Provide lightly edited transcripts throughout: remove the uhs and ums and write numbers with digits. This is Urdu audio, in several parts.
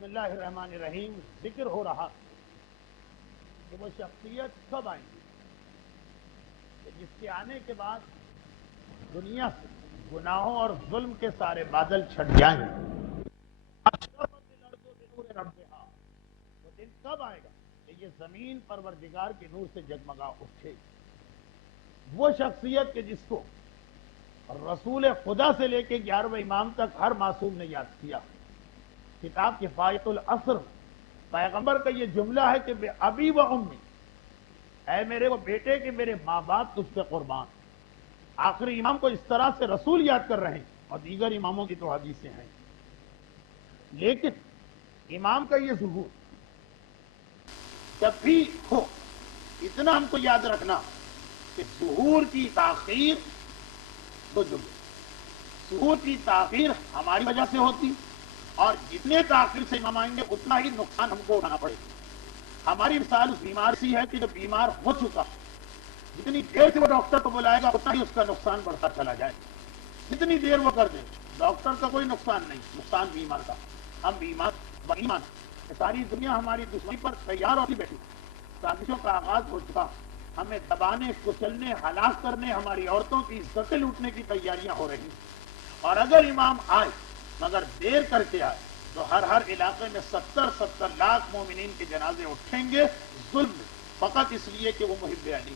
بسم اللہ الرحمن الرحیم ذکر ہو رہا کہ وہ شخصیت کب آئیں گی کہ جس کے آنے کے بعد دنیا سے گناہوں اور ظلم کے سارے بادل چھٹ جائیں گے. وہ دن کب آئے گا کہ یہ زمین پروردگار کے نور سے جگمگا اٹھے. وہ شخصیت کہ جس کو رسول خدا سے لے کے 11ویں امام تک ہر معصوم نے یاد کیا. کتاب کفایت العصر پیغمبر کا یہ جملہ ہے کہ بے ابی و امی، اے میرے وہ بیٹے کہ میرے ماں باپ تجھ پہ قربان. آخری امام کو اس طرح سے رسول یاد کر رہے ہیں اور دیگر اماموں کی تو حدیثیں ہیں. لیکن امام کا یہ ظہور جب بھی ہو اتنا ہم کو یاد رکھنا کہ ظہور کی تاخیر دو جملے. ظہور کی تاخیر ہماری وجہ سے ہوتی اور جتنے تاخیر سے امام آئیں گے اتنا ہی نقصان ہم کو اٹھانا پڑے گا. ہماری مثال اس بیمار سی ہے کہ جو بیمار ہو چکا جتنی دیر سے وہ ڈاکٹر کو بلائے گا اتنا ہی اس کا نقصان بڑھتا چلا جائے گا. جتنی دیر وہ کر دے ڈاکٹر کا کوئی نقصان نہیں، نقصان بیمار کا. ہم بیمار بےایمان، ساری دنیا ہماری دشمنی پر تیار ہوتی بیٹھی، سازشوں کا آغاز ہو چکا. ہمیں دبانے، کچلنے، ہلاک کرنے، ہماری عورتوں کی عزتیں لوٹنے کی تیاریاں ہو رہی. اور اگر امام آئے مگر دیر کر کے آئے تو ہر علاقے میں 70 لاکھ مومنین کے جنازے اٹھیں گے ظلم میں، فقط اس لیے کہ وہ محب علی.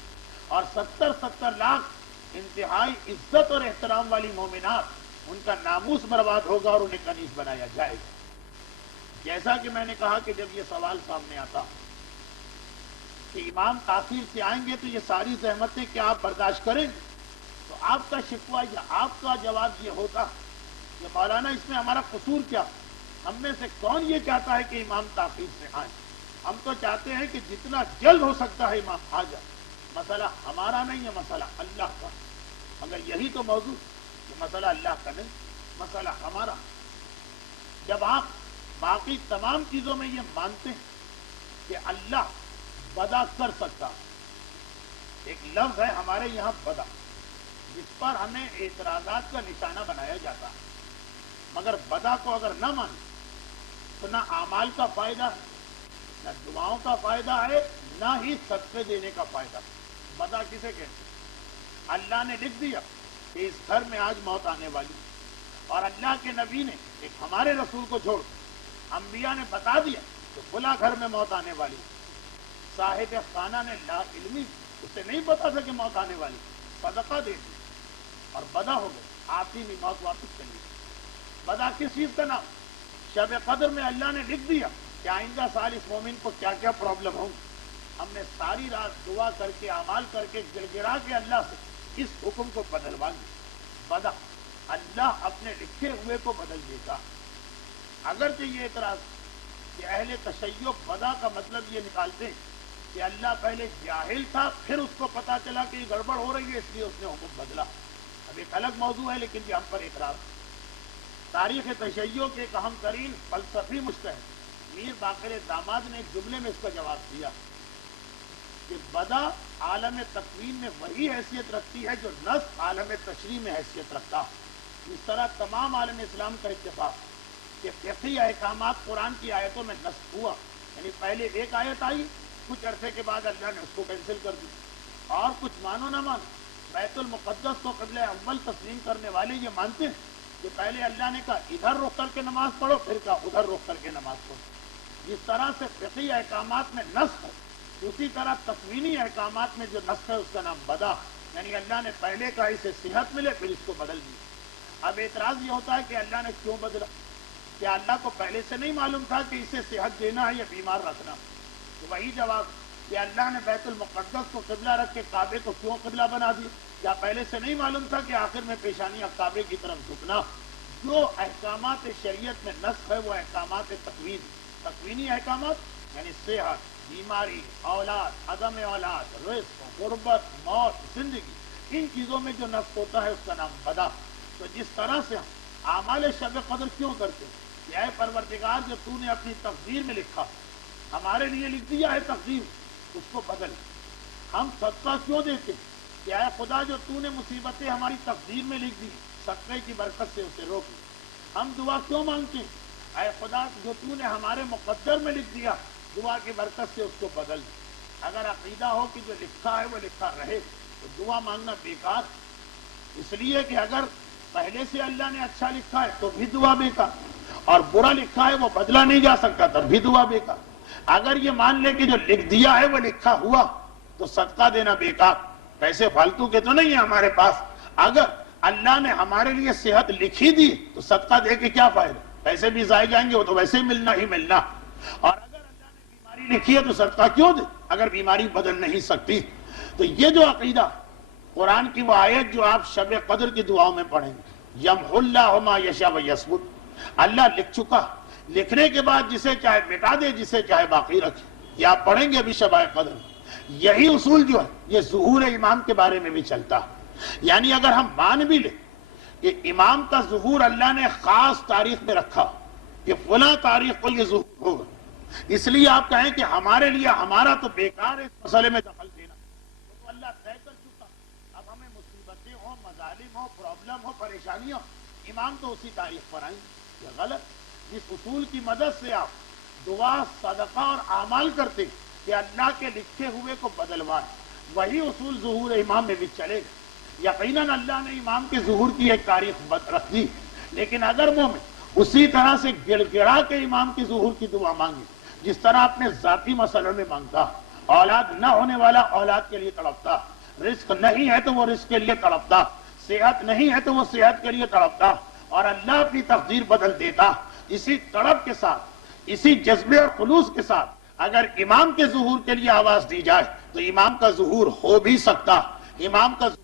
اور 70 لاکھ انتہائی عزت اور احترام والی مومنات، ان کا ناموس برباد ہوگا اور انہیں کنیز بنایا جائے گا. جیسا کہ میں نے کہا کہ جب یہ سوال سامنے آتا کہ امام تاخیر سے آئیں گے تو یہ ساری زحمتیں کیا آپ برداشت کریں گے، تو آپ کا شکوہ یا آپ کا جواب یہ ہوگا کہ مولانا اس میں ہمارا قصور کیا؟ ہم میں سے کون یہ چاہتا ہے کہ امام تاخیر سے آئیں؟ ہم تو چاہتے ہیں کہ جتنا جلد ہو سکتا ہے امام آ جائے. مسئلہ ہمارا نہیں ہے، مسئلہ اللہ کا. مگر یہی تو موضوع کہ مسئلہ اللہ کا نہیں، مسئلہ ہمارا. جب آپ باقی تمام چیزوں میں یہ مانتے ہیں کہ اللہ بدا کر سکتا، ایک لفظ ہے ہمارے یہاں بدا جس پر ہمیں اعتراضات کا نشانہ بنایا جاتا ہے. مگر بدا کو اگر نہ مانے تو نہ اعمال کا فائدہ ہے، نہ دعاؤں کا فائدہ ہے، نہ ہی صدقے دینے کا فائدہ. بدا کسے کہتے ہیں؟ اللہ نے لکھ دیا کہ اس گھر میں آج موت آنے والی، اور اللہ کے نبی نے ایک ہمارے رسول کو چھوڑ انبیاء نے بتا دیا کہ فلاں گھر میں موت آنے والی. صاحب خانہ نے لا علمی، اسے نہیں پتا تھا کہ موت آنے والی، صدقہ دے دی اور بدا ہو گئے، آتی نہیں موت واپس چلی. بدا کس چیز کا نام؟ شب قدر میں اللہ نے لکھ دیا کہ آئندہ سال اس مومن کو کیا کیا پرابلم ہوں. ہم نے ساری رات دعا کر کے اعمال کر کے گڑگڑا کے اللہ سے اس حکم کو بدلوا لیا. بدا اللہ اپنے لکھے ہوئے کو بدل دیتا. اگرچہ یہ اعتراض کہ اہل تشیع بدا کا مطلب یہ نکالتے ہیں کہ اللہ پہلے جاہل تھا، پھر اس کو پتا چلا کہ یہ گڑبڑ ہو رہی ہے اس لیے اس نے حکم بدلا. اب ایک الگ موضوع ہے لیکن یہ ہم پر اعتراض. تاریخ تشیع کے ایک اہم ترین فلسفی مجتہد میر باقر داماد نے ایک جملے میں اس کا جواب دیا کہ بدا عالم تکوین میں وہی حیثیت رکھتی ہے جو نص عالم تشریح میں حیثیت رکھتا. اس طرح تمام عالم اسلام کا اتفاق کہ فقہی احکامات قرآن کی آیتوں میں نصب ہوا، یعنی پہلے ایک آیت آئی، کچھ عرصے کے بعد اللہ نے اس کو کینسل کر دی. اور کچھ مانو نہ مانو، بیت المقدس کو قبلہ اول تسلیم کرنے والے یہ مانتے ہیں کہ پہلے اللہ نے کہا ادھر رخ کر کے نماز پڑھو، پھر کہا ادھر رخ کر کے نماز پڑھو. جس طرح سے فقہی احکامات میں نسخ ہے، اسی طرح تکوینی احکامات میں جو نسخ ہے اس کا نام بدا، یعنی اللہ نے پہلے کہا اسے صحت ملے پھر اس کو بدل دیا. اب اعتراض یہ ہوتا ہے کہ اللہ نے کیوں بدلا؟ کیا اللہ کو پہلے سے نہیں معلوم تھا کہ اسے صحت دینا ہے یا بیمار رکھنا؟ تو وہی جواب کہ اللہ نے بیت المقدس کو قبلہ رکھ کے کعبے کو کیوں قبلہ بنا دیا؟ کیا پہلے سے نہیں معلوم تھا کہ آخر میں پیشانیاں کعبے کی طرف جھکنا؟ جو احکامات شریعت میں نسخ ہے وہ احکامات تکوینی احکامات یعنی صحت، بیماری، اولاد، عدم اولاد، رزق، غربت، موت، زندگی، ان چیزوں میں جو نسخ ہوتا ہے اس کا نام بدا. تو جس طرح سے ہم اعمال شب قدر کیوں کرتے ہیں کہ اے پروردگار جو تو نے اپنی تقدیر میں لکھا، ہمارے لیے لکھ دیا ہے تقدیر، اس کو بدل. ہم صدقہ کیوں دیتے کہ اے خدا جو تو نے مصیبتیں ہماری تقدیر میں لکھ دی، صدقے کی برکت سے اسے روک. ہم دعا کیوں مانگتے ہیں اے خدا جو تو نے ہمارے مقدر میں لکھ دیا دعا کی برکت سے اس کو بدل دے۔ اگر عقیدہ ہو کہ جو لکھا ہے وہ لکھا رہے تو دعا مانگنا بیکار، اس لیے کہ اگر پہلے سے اللہ نے اچھا لکھا ہے تو بھی دعا بیکار، اور برا لکھا ہے وہ بدلا نہیں جا سکتا تب بھی دعا بیکار۔ اگر یہ مان لے کہ جو لکھ دیا ہے وہ لکھا ہوا تو صدقہ دینا بیکار، پیسے فالتو کے تو نہیں ہیں ہمارے پاس۔ اگر اللہ نے ہمارے لیے صحت لکھی دی تو صدقہ دے کے کیا فائدہ، پیسے بھی ضائع جائیں گے، وہ تو ویسے ملنا ہی ملنا۔ اور اگر اللہ نے بیماری لکھی ہے تو صدقہ کیوں دے اگر بیماری بدل نہیں سکتی۔ تو یہ جو عقیدہ، قرآن کی وہ آیت جو آپ شب قدر کی دعاؤں میں پڑھیں گے، یمحو اللہ ما یشاء ویثبت، اللہ لکھ چکا، لکھنے کے بعد جسے چاہے مٹا دے جسے چاہے باقی رکھے، یہ آپ پڑھیں گے ابھی شب قدر۔ یہی اصول جو ہے یہ ظہور امام کے بارے میں بھی چلتا ہے، یعنی اگر ہم مان بھی لیں کہ امام کا ظہور اللہ نے خاص تاریخ میں رکھا کہ فلاں تاریخ کو یہ ظہور ہوگا، اس لیے آپ کہیں کہ ہمارے لیے ہمارا تو بیکار ہے اس مسئلے میں دخل دینا، تو اللہ طے کر چکا، اب ہمیں مصیبتیں ہوں، مظالم ہوں، پرابلم ہو، پریشانیاں، امام تو اسی تاریخ پر آئیں، یہ غلط۔ جس اصول کی مدد سے آپ دعا، صدقہ اور اعمال کرتے کہ اللہ کے لکھے ہوئے کو بدلوائیں، وہی اصول ظہور امام میں بھی چلے گا۔ یقیناً اللہ نے امام کے ظہور کی ایک تاریخ رکھ دی، لیکن اگر مومن اسی طرح سے گڑ گڑا کے امام کی ظہور کی دعا مانگے جس طرح اپنے ذاتی مسئلوں میں مانگتا، اولاد نہ ہونے والا اولاد کے لیے تڑپتا، رزق نہیں ہے تو وہ رزق کے لیے تڑپتا، صحت نہیں ہے تو وہ صحت کے لیے تڑپتا، اور اللہ اپنی تقدیر بدل دیتا، اسی تڑپ کے ساتھ، اسی جذبے اور خلوص کے ساتھ اگر امام کے ظہور کے لیے آواز دی جائے تو امام کا ظہور ہو بھی سکتا، امام کا ظہور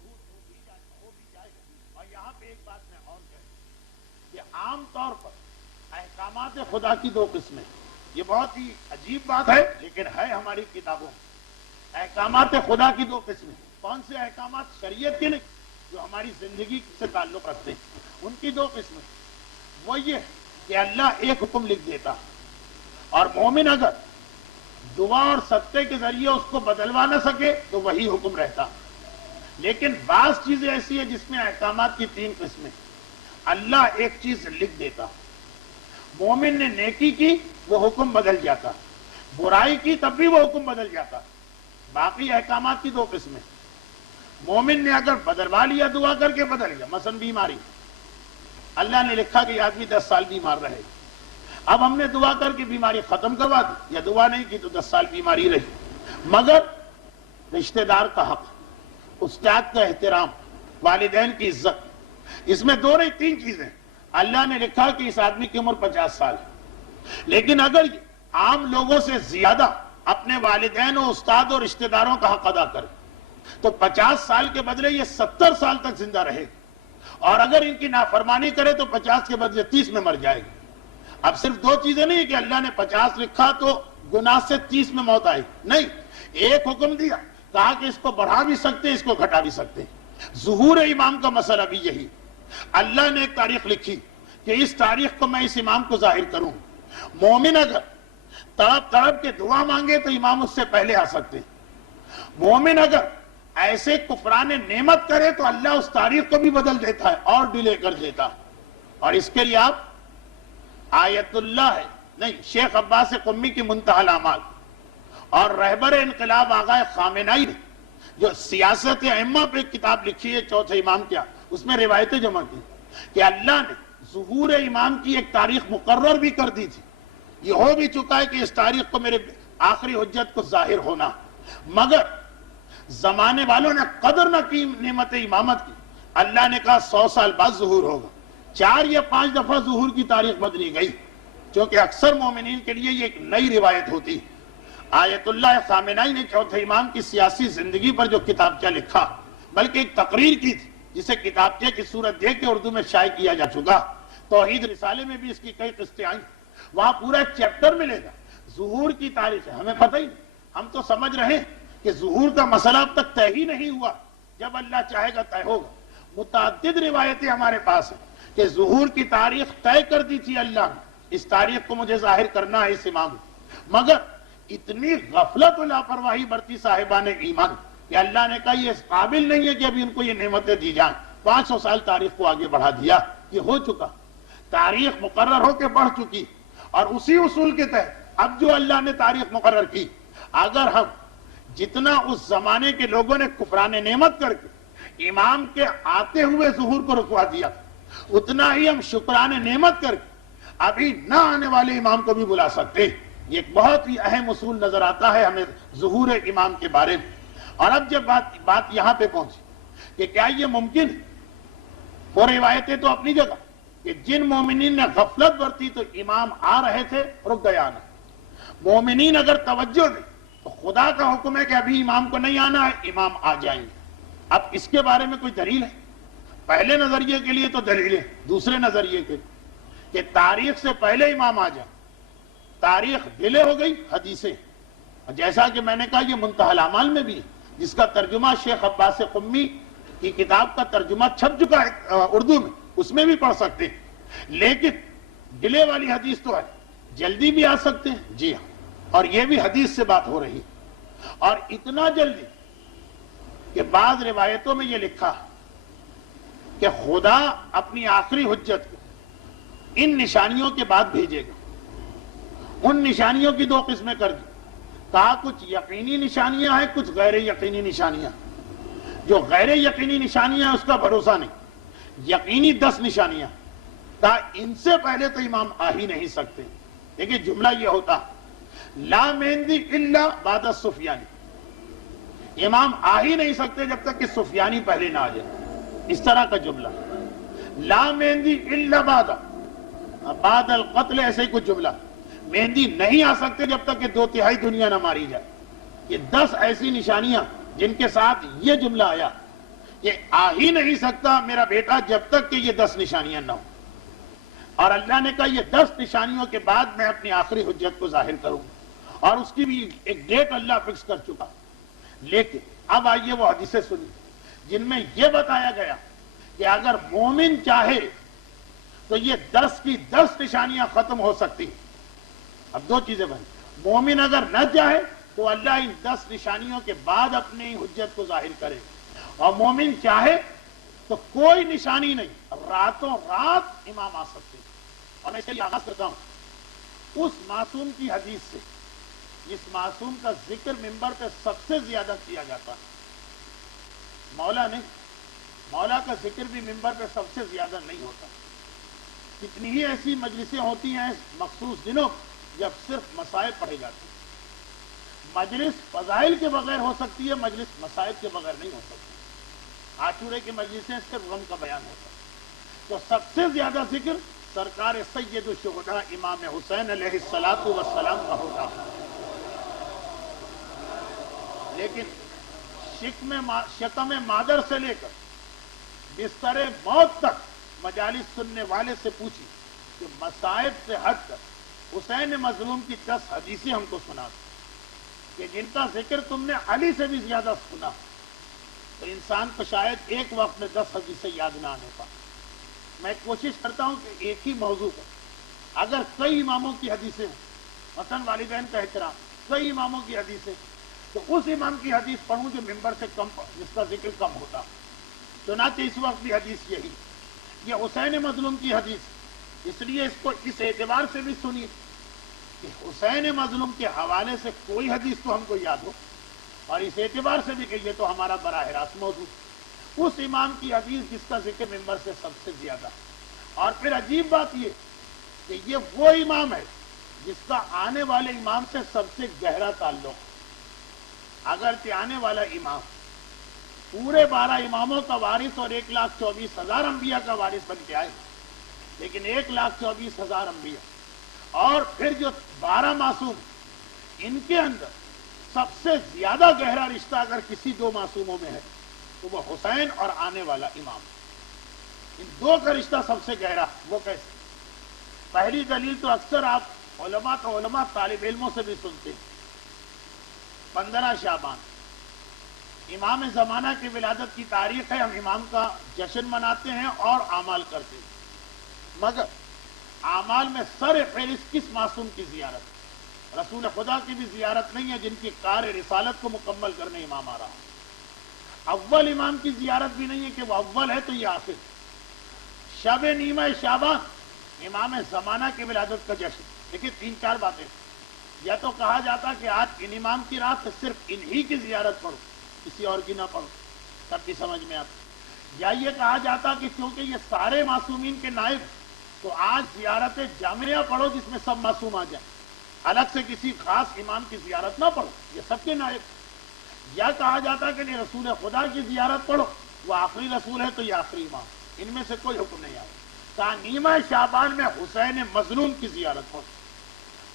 ہو بھی جائے گا۔ اور یہاں پہ ایک بات میں اور کہوں کہ عام طور پر احکامات خدا کی دو قسمیں، یہ بہت ہی عجیب بات ہے لیکن ہے ہماری کتابوں میں۔ احکامات خدا کی دو قسمیں، کون سے احکامات؟ شریعت کے نہیں، جو ہماری زندگی سے تعلق رکھتے ہیں، ان کی دو قسمیں۔ وہ یہ کہ اللہ ایک حکم لکھ دیتا اور مومن اگر دعا اور صدقے کے ذریعے اس کو بدلوا نہ سکے تو وہی حکم رہتا۔ لیکن بعض چیزیں ایسی ہیں جس میں احکامات کی تین قسمیں، اللہ ایک چیز لکھ دیتا، مومن نے نیکی کی وہ حکم بدل جاتا، برائی کی تب بھی وہ حکم بدل جاتا۔ باقی احکامات کی دو قسمیں، مومن نے اگر بدلوا لیا دعا کر کے بدل گیا، مثلا بیماری، اللہ نے لکھا کہ یہ آدمی 10 سال بیمار رہے گا، اب ہم نے دعا کر کے بیماری ختم کروا دی، یا دعا نہیں کی تو 10 سال بیماری رہی، مگر رشتہ دار کا حق، استاد کا احترام، والدین کی عزت، اس میں دو نہیں تین چیزیں۔ اللہ نے لکھا کہ اس آدمی کی عمر 50 سال ہے، لیکن اگر عام لوگوں سے زیادہ اپنے والدین و استاد اور رشتہ داروں کا حق ادا کرے تو 50 سال کے بدلے یہ 70 سال تک زندہ رہے، اور اگر ان کی نافرمانی کرے تو 50 کے بدلے 30 میں مر جائے گی۔ اب صرف دو چیزیں نہیں کہ اللہ نے 50 لکھا تو گناہ سے 30 میں موت آئی، نہیں، ایک حکم دیا، کہا کہ اس کو بڑھا بھی سکتے اس کو گھٹا بھی سکتے۔ ظہور امام کا مسئلہ بھی یہی، اللہ نے ایک تاریخ لکھی کہ اس تاریخ کو میں اس امام کو ظاہر کروں، مومن اگر تڑپ تڑپ کے دعا مانگے تو امام اس سے پہلے آ سکتے، مومن اگر ایسے کفران نعمت کرے تو اللہ اس تاریخ کو بھی بدل دیتا ہے اور ڈیلے کر دیتا۔ اور اس کے لیے آپ آیت اللہ ہے نہیں، شیخ عباس قمی کی منتہی الاعمال اور رہبر انقلاب آغا خامنائی نے جو سیاست ائمہ پہ کتاب لکھی ہے چوتھے امام کیا، اس میں روایتیں جمع کی کہ اللہ نے ظہور امام کی ایک تاریخ مقرر بھی کر دی تھی، یہ ہو بھی چکا ہے کہ اس تاریخ کو میرے آخری حجت کو ظاہر ہونا، مگر زمانے والوں نے قدر نہ کی نعمت امامت کی، اللہ نے کہا 100 سال بعد ظہور ہوگا، 4 یا 5 دفعہ ظہور کی تاریخ بدلی گئی، چونکہ اکثر مومنین کے لیے یہ ایک نئی روایت ہوتی۔ آیت اللہ خامنائی نے چوتھے امام کی سیاسی زندگی پر جو کتابچہ لکھا، بلکہ ایک تقریر کی تھی جسے کتابچے کی صورت دے کے اردو میں شائع کیا جا چکا، توحید رسالے میں بھی اس کی کئی قسطیں آئیں، وہاں پورا ایک چیپٹر ملے گا ظہور کی تاریخ ہے۔ ہمیں پتہ ہی نہیں، ہم تو سمجھ رہے ہیں کہ ظہور کا مسئلہ اب تک طے ہی نہیں ہوا، جب اللہ چاہے گا طے ہوگا۔ متعدد روایتیں ہمارے پاس ہیں کہ ظہور کی تاریخ طے کر دی تھی اللہ نے، اس تاریخ کو مجھے ظاہر کرنا ہے اس امام، مگر اتنی غفلت و لاپرواہی برتی صاحبان ایمان کہ اللہ نے کہا یہ اس قابل نہیں ہے کہ ابھی ان کو یہ نعمتیں دی جائیں، 500 سال تاریخ کو آگے بڑھا دیا، یہ ہو چکا، تاریخ مقرر ہو کے بڑھ چکی، اور اسی اصول کے تحت اب جو اللہ نے تاریخ مقرر کی، اگر ہم جتنا اس زمانے کے لوگوں نے کفران نعمت کر کے امام کے آتے ہوئے ظہور کو رکوا دیا، اتنا ہی ہم شکران نعمت کر کے ابھی نہ آنے والے امام کو بھی بلا سکتے ہیں۔ یہ ایک بہت ہی اہم اصول نظر آتا ہے ہمیں ظہور امام کے بارے میں۔ اور اب جب بات یہاں پہ پہنچی کہ کیا یہ ممکن ہے، وہ روایتیں تو اپنی جگہ کہ جن مومنین نے غفلت برتی تو امام آ رہے تھے، رک گیا آنا۔ مومنین اگر توجہ دیں تو خدا کا حکم ہے کہ ابھی امام کو نہیں آنا ہے، امام آ جائیں گے۔ اب اس کے بارے میں کوئی دلیل ہے؟ پہلے نظریے کے لیے تو دلیل ہے، دوسرے نظریے کے کہ تاریخ سے پہلے امام آ جائیں، تاریخ ڈیلے ہو گئی، حدیثیں جیسا کہ میں نے کہا یہ منتہی الاعمال میں بھی ہے، جس کا ترجمہ شیخ عباس قمی کی کتاب کا ترجمہ چھپ چکا ہے اردو میں، اس میں بھی پڑھ سکتے ہیں، لیکن ڈیلے والی حدیث تو ہے، جلدی بھی آ سکتے ہیں، جی ہاں، اور یہ بھی حدیث سے بات ہو رہی ہے، اور اتنا جلدی کہ بعض روایتوں میں یہ لکھا ہے کہ خدا اپنی آخری حجت کو ان نشانیوں کے بعد بھیجے گا۔ ان نشانیوں کی دو قسمیں کر دی، کہا کچھ یقینی نشانیاں ہیں، کچھ غیر یقینی نشانیاں۔ جو غیر یقینی نشانیاں ہیں اس کا بھروسہ نہیں، یقینی 10 نشانیاں، کہا ان سے پہلے تو امام آ ہی نہیں سکتے۔ دیکھیں جملہ یہ ہوتا لا مہندی الا بعد السفیانی، امام آ ہی نہیں سکتے جب تک کہ سفیانی پہلے نہ آ جائے، اس طرح کا جملہ۔ لا مہندی الا بعد القتل، ایسے ہی کچھ جملہ، مہندی نہیں آ سکتے جب تک کہ 2/3 دنیا نہ ماری جائے۔ یہ 10 ایسی نشانیاں جن کے ساتھ یہ جملہ آیا، یہ آ ہی نہیں سکتا میرا بیٹا جب تک کہ یہ 10 نشانیاں نہ ہوں، اور اللہ نے کہا یہ 10 نشانیوں کے بعد میں اپنی آخری حجت کو ظاہر کروں، اور اس کی بھی ایک ڈیٹ اللہ فکس کر چکا۔ لیکن اب آئیے وہ حدیثیں سنی جن میں یہ بتایا گیا کہ اگر مومن چاہے تو یہ 10 کی 10 نشانیاں ختم ہو سکتی۔ اب دو چیزیں بنی، مومن اگر نہ چاہے تو اللہ ان 10 نشانیوں کے بعد اپنی حجت کو ظاہر کرے، اور مومن چاہے تو کوئی نشانی نہیں، راتوں رات امام آ سکتے۔ اور میں اس کے لیے آغاز کرتا ہوں اس معصوم کی حدیث سے، جس معصوم کا ذکر منبر پہ سب سے زیادہ کیا جاتا ہے، مولا نہیں، مولا کا ذکر بھی منبر پہ سب سے زیادہ نہیں ہوتا۔ کتنی ہی ایسی مجلسیں ہوتی ہیں مخصوص دنوں جب صرف مسائل پڑھے جاتے ہیں۔ مجلس فضائل کے بغیر ہو سکتی ہے، مجلس مسائل کے بغیر نہیں ہو سکتی۔ عاشورے کی مجلسیں صرف غم کا بیان ہوتا ہے، تو سب سے زیادہ ذکر سرکار سید الشہداء امام حسین علیہ الصلوۃ والسلام کا ہوتا ہے۔ لیکن شکم مادر سے لے کر بستر موت تک مجالس سننے والے سے پوچھی کہ مصائب سے ہٹ کر حسین مظلوم کی 10 حدیثیں ہم کو سنا دیں کہ جن کا ذکر تم نے علی سے بھی زیادہ سنا، تو انسان کو شاید ایک وقت میں 10 حدیثیں یاد نہ آنے پائے۔ میں کوشش کرتا ہوں کہ ایک ہی موضوع پر اگر کئی اماموں کی حدیثیں ہوں، مثلا والدین کا احترام، کئی اماموں کی حدیثیں، تو اس امام کی حدیث پڑھوں جو منبر سے کم، جس کا ذکر کم ہوتا۔ چنانچہ اس وقت بھی حدیث یہی، یہ حسین مظلوم کی حدیث، اس لیے اس کو اس اعتبار سے بھی سنیے کہ حسین مظلوم کے حوالے سے کوئی حدیث تو ہم کو یاد ہو، اور اس اعتبار سے بھی کہ یہ تو ہمارا براہ راست موضوع، اس امام کی حدیث جس کا ذکر منبر سے سب سے زیادہ۔ اور پھر عجیب بات یہ کہ یہ وہ امام ہے جس کا آنے والے امام سے سب سے گہرا تعلق۔ اگرچہ آنے والا امام پورے 12 اماموں کا وارث اور 1,24,000 انبیاء کا وارث بن کے آئے، لیکن 1,24,000 انبیاء اور پھر جو 12 معصوم، ان کے اندر سب سے زیادہ گہرا رشتہ اگر کسی 2 معصوموں میں ہے تو وہ حسین اور آنے والا امام۔ ان 2 کا رشتہ سب سے گہرا، وہ کیسے؟ پہلی دلیل تو اکثر آپ علماء طالب علموں سے بھی سنتے ہیں، 15 شعبان امام زمانہ کی ولادت کی تاریخ ہے، ہم امام کا جشن مناتے ہیں اور اعمال کرتے ہیں، مگر اعمال میں سر فہرست کس معصوم کی زیارت؟ رسول خدا کی بھی زیارت نہیں ہے جن کی کار رسالت کو مکمل کرنے امام آ رہا۔ اول امام کی زیارت بھی نہیں ہے کہ وہ اول ہے تو یہ آخر۔ شب نیمہ شعبان امام زمانہ کی ولادت کا جشن. دیکھیے 3-4 باتیں. یا تو کہا جاتا کہ آج ان امام کی رات سے صرف انہی کی زیارت پڑھو, کسی اور کی نہ پڑھو, تب بھی سمجھ میں آتا. یا یہ کہا جاتا کہ کیونکہ یہ سارے معصومین کے نائب, تو آج زیارت جامعہ پڑھو جس میں سب معصوم آ جائیں, الگ سے کسی خاص امام کی زیارت نہ پڑھو, یہ سب کے نائب. یا کہا جاتا کہ رسول خدا کی زیارت پڑھو, وہ آخری رسول ہے تو یہ آخری امام, ان میں سے کوئی حکم نہیں آتا. نیمہ شعبان میں حسین مظلوم کی زیارت پڑھو.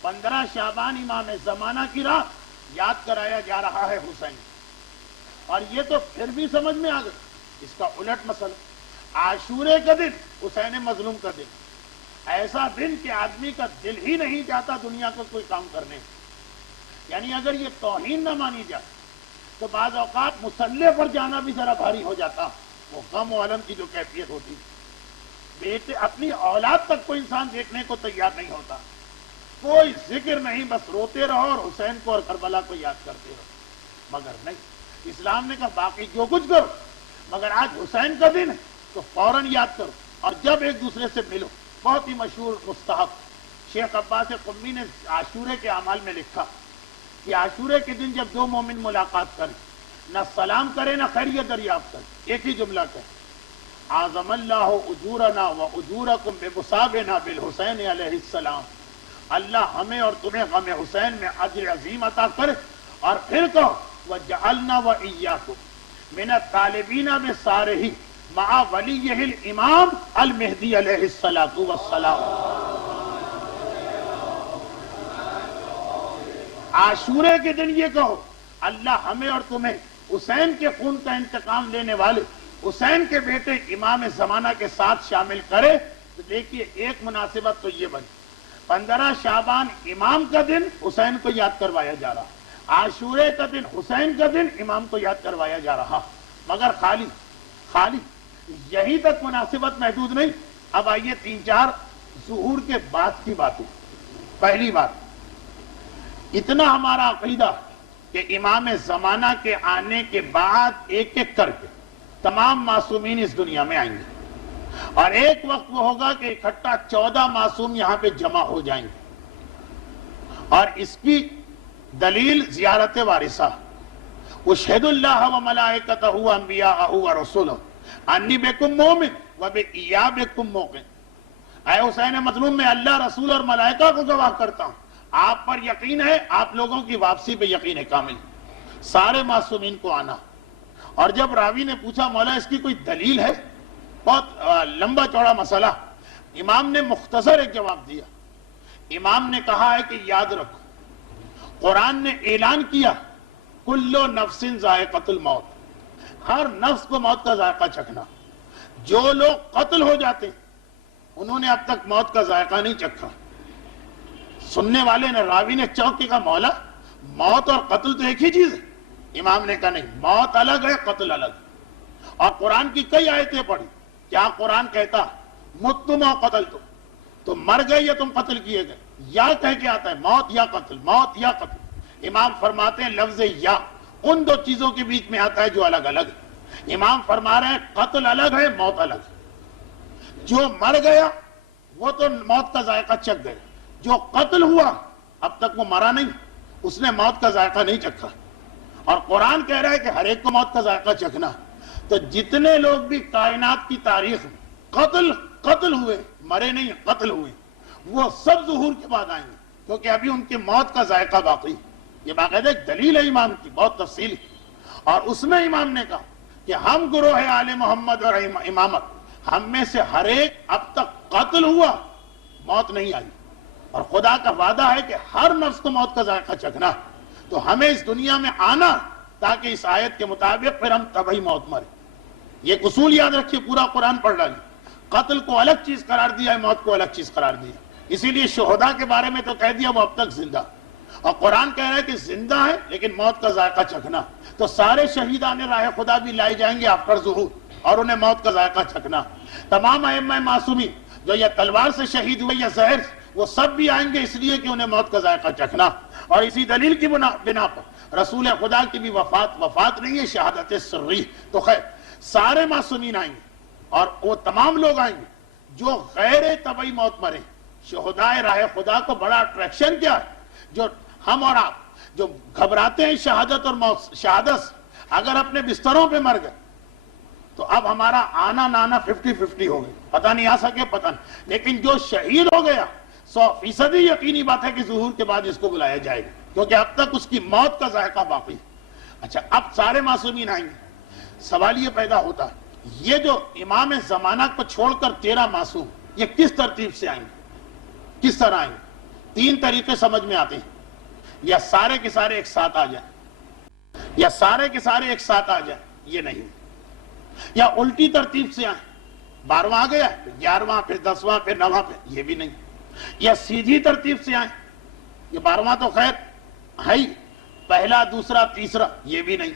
15 شعبان امام زمانہ کی رات یاد کرایا جا رہا ہے حسین. اور یہ تو پھر بھی سمجھ میں آ گئی. اس کا الٹ مسئلہ عاشورے کا دن حسین مظلوم کا دن, ایسا دن کہ آدمی کا دل ہی نہیں جاتا دنیا کو کوئی کام کرنے. یعنی اگر یہ توہین نہ مانی جائے تو بعض اوقات مصلے پر جانا بھی ذرا بھاری ہو جاتا. وہ غم و الم کی جو کیفیت ہوتی, بیٹے اپنی اولاد تک کوئی انسان دیکھنے کو تیار نہیں ہوتا, کوئی ذکر نہیں, بس روتے رہو اور حسین کو اور کربلا کو یاد کرتے رہو. مگر نہیں, اسلام نے کہا باقی جو کچھ کرو, مگر آج حسین کا دن ہے تو فوراً یاد کرو, اور جب ایک دوسرے سے ملو. بہت ہی مشہور مستحب شیخ عباس قمی نے عاشورے کے اعمال میں لکھا کہ عاشورے کے دن جب دو مومن ملاقات کریں, نہ سلام کرے نہ خیریت دریافت کرے, ایک ہی جملہ کہے, اعظم اللہ اجورنا و اجورکم بمصابنا بالحسین علیہ السلام. اللہ ہمیں اور تمہیں غم حسین میں اجر عظیم عطا کرے. اور پھر کہو وجعلنا وإیاکم من الطالبین بصالحہ مع ولیہ الامام المہدی علیہ الصلاۃ والسلام. عاشورے کے دن یہ کہو اللہ ہمیں اور تمہیں حسین کے خون کا انتقام لینے والے حسین کے بیٹے امام زمانہ کے ساتھ شامل کرے. تو دیکھیے ایک مناسبت تو یہ بنی, 15 شعبان امام کا دن حسین کو یاد کروایا جا رہا, عاشورے کا دن حسین کا دن امام کو یاد کروایا جا رہا. مگر خالی یہی تک مناسبت محدود نہیں. اب آئیے 3-4 ظہور کے بعد کی باتیں. پہلی بات, اتنا ہمارا عقیدہ کہ امام زمانہ کے آنے کے بعد ایک ایک کر کے تمام معصومین اس دنیا میں آئیں گے, اور ایک وقت وہ ہوگا کہ اکٹھا 14 معصوم یہاں پہ جمع ہو جائیں گے. اور اس کی دلیل زیارت وارثہ, اشہد اللہ و ملائکتہ و انبیاءہ و رسولہ انی بکم مومن و بایابکم موقن. اے حسین مظلوم, میں اللہ, رسول اور ملائکہ کو گواہ کرتا ہوں, آپ پر یقین ہے, آپ لوگوں کی واپسی پہ یقین ہے کامل, سارے معصومین کو آنا. اور جب راوی نے پوچھا مولا اس کی کوئی دلیل ہے, بہت لمبا چوڑا مسئلہ, امام نے مختصر ایک جواب دیا. امام نے کہا ہے کہ یاد رکھو, قرآن نے اعلان کیا کل نفس ذائقۃ الموت, ہر نفس کو موت کا ذائقہ چکھنا. جو لوگ قتل ہو جاتے انہوں نے اب تک موت کا ذائقہ نہیں چکھا. سننے والے نے, راوی نے چوک کے کہا مولا موت اور قتل تو ایک ہی چیز ہے. امام نے کہا نہیں, موت الگ ہے, قتل الگ. اور قرآن کی کئی آیتیں پڑھی, کیا قرآن کہتا مت تم اور قتل تم مر گئے یا تم قتل کیے گئے, یا کہہ کے آتا ہے موت یا قتل, موت یا قتل. امام فرماتے ہیں لفظ یا ان دو چیزوں کے بیچ میں آتا ہے جو الگ الگ ہے. امام فرما رہے ہیں قتل الگ ہے, موت الگ ہے. جو مر گیا وہ تو موت کا ذائقہ چکھ گیا, جو قتل ہوا اب تک وہ مرا نہیں, اس نے موت کا ذائقہ نہیں چکھا. اور قرآن کہہ رہا ہے کہ ہر ایک کو موت کا ذائقہ چکھنا. تو جتنے لوگ بھی کائنات کی تاریخ میں قتل ہوئے, مرے نہیں قتل ہوئے, وہ سب ظہور کے بعد آئیں گے, کیونکہ ابھی ان کی موت کا ذائقہ باقی. یہ باقاعدہ ایک دلیل ہے امام کی, بہت تفصیلی. اور اس میں امام نے کہا کہ ہم گروہ آل محمد اور امامت, ہم میں سے ہر ایک اب تک قتل ہوا, موت نہیں آئی. اور خدا کا وعدہ ہے کہ ہر نفس کو موت کا ذائقہ چکھنا. تو ہمیں اس دنیا میں آنا تاکہ اس آیت کے مطابق پھر ہم تبھی موت مرے. یہ اصول یاد رکھیے, پورا قرآن پڑھ ڈالیے. قتل کو الگ چیز قرار دیا ہے, موت کو الگ چیز قرار دیا. اسی لیے شہداء کے بارے میں تو کہہ دیا وہ اب تک زندہ, اور قرآن کہہ رہا ہے کہ زندہ ہے لیکن موت کا ذائقہ چکھنا. تو سارے شہیدان راہ خدا بھی لائے جائیں گے آفٹر ظہور, اور انہیں موت کا ذائقہ چکھنا. تمام ائمہ معصومین جو یا تلوار سے شہید ہوئے یا زہر, وہ سب بھی آئیں گے اس لیے کہ انہیں موت کا ذائقہ چکھنا. اور اسی دلیل کی بنا پر رسول خدا کی بھی وفات نہیں ہے, شہادت سری. تو خیر سارے معصومین آئیں گے, اور وہ تمام لوگ آئیں گے جو غیر طبعی موت مرے. شہدائے راہ خدا کو بڑا اٹریکشن کیا ہے؟ جو ہم اور آپ جو گھبراتے ہیں شہادت اور موت، شہادت اگر اپنے بستروں پہ مر گئے تو اب ہمارا آنا نانا 50-50 ہو گئے، پتہ نہیں آ سکے پتہ نہیں. لیکن جو شہید ہو گیا 100% یقینی بات ہے کہ ظہور کے بعد اس کو بلایا جائے گا، کیونکہ اب تک اس کی موت کا ذائقہ باقی ہے. اچھا، اب سارے معصومین آئیں گے. سوال یہ پیدا ہوتا ہے یہ جو امام زمانہ کو چھوڑ کر 13 معصوم یہ کس ترتیب سے آئیں گے، کس طرح آئیں گے؟ 3 طریقے سمجھ میں آتے ہیں. یا سارے کے سارے ایک ساتھ آ جائیں، یا سارے کے سارے ایک ساتھ آ جائیں، یہ نہیں. یا الٹی ترتیب سے آئیں، 12واں آ گیا پھر 11واں پھر 10واں پھر 9واں پھر، یہ بھی نہیں. یا سیدھی ترتیب سے آئیں، یہ 12واں تو خیر ہے ہی، پہلا دوسرا تیسرا، یہ بھی نہیں.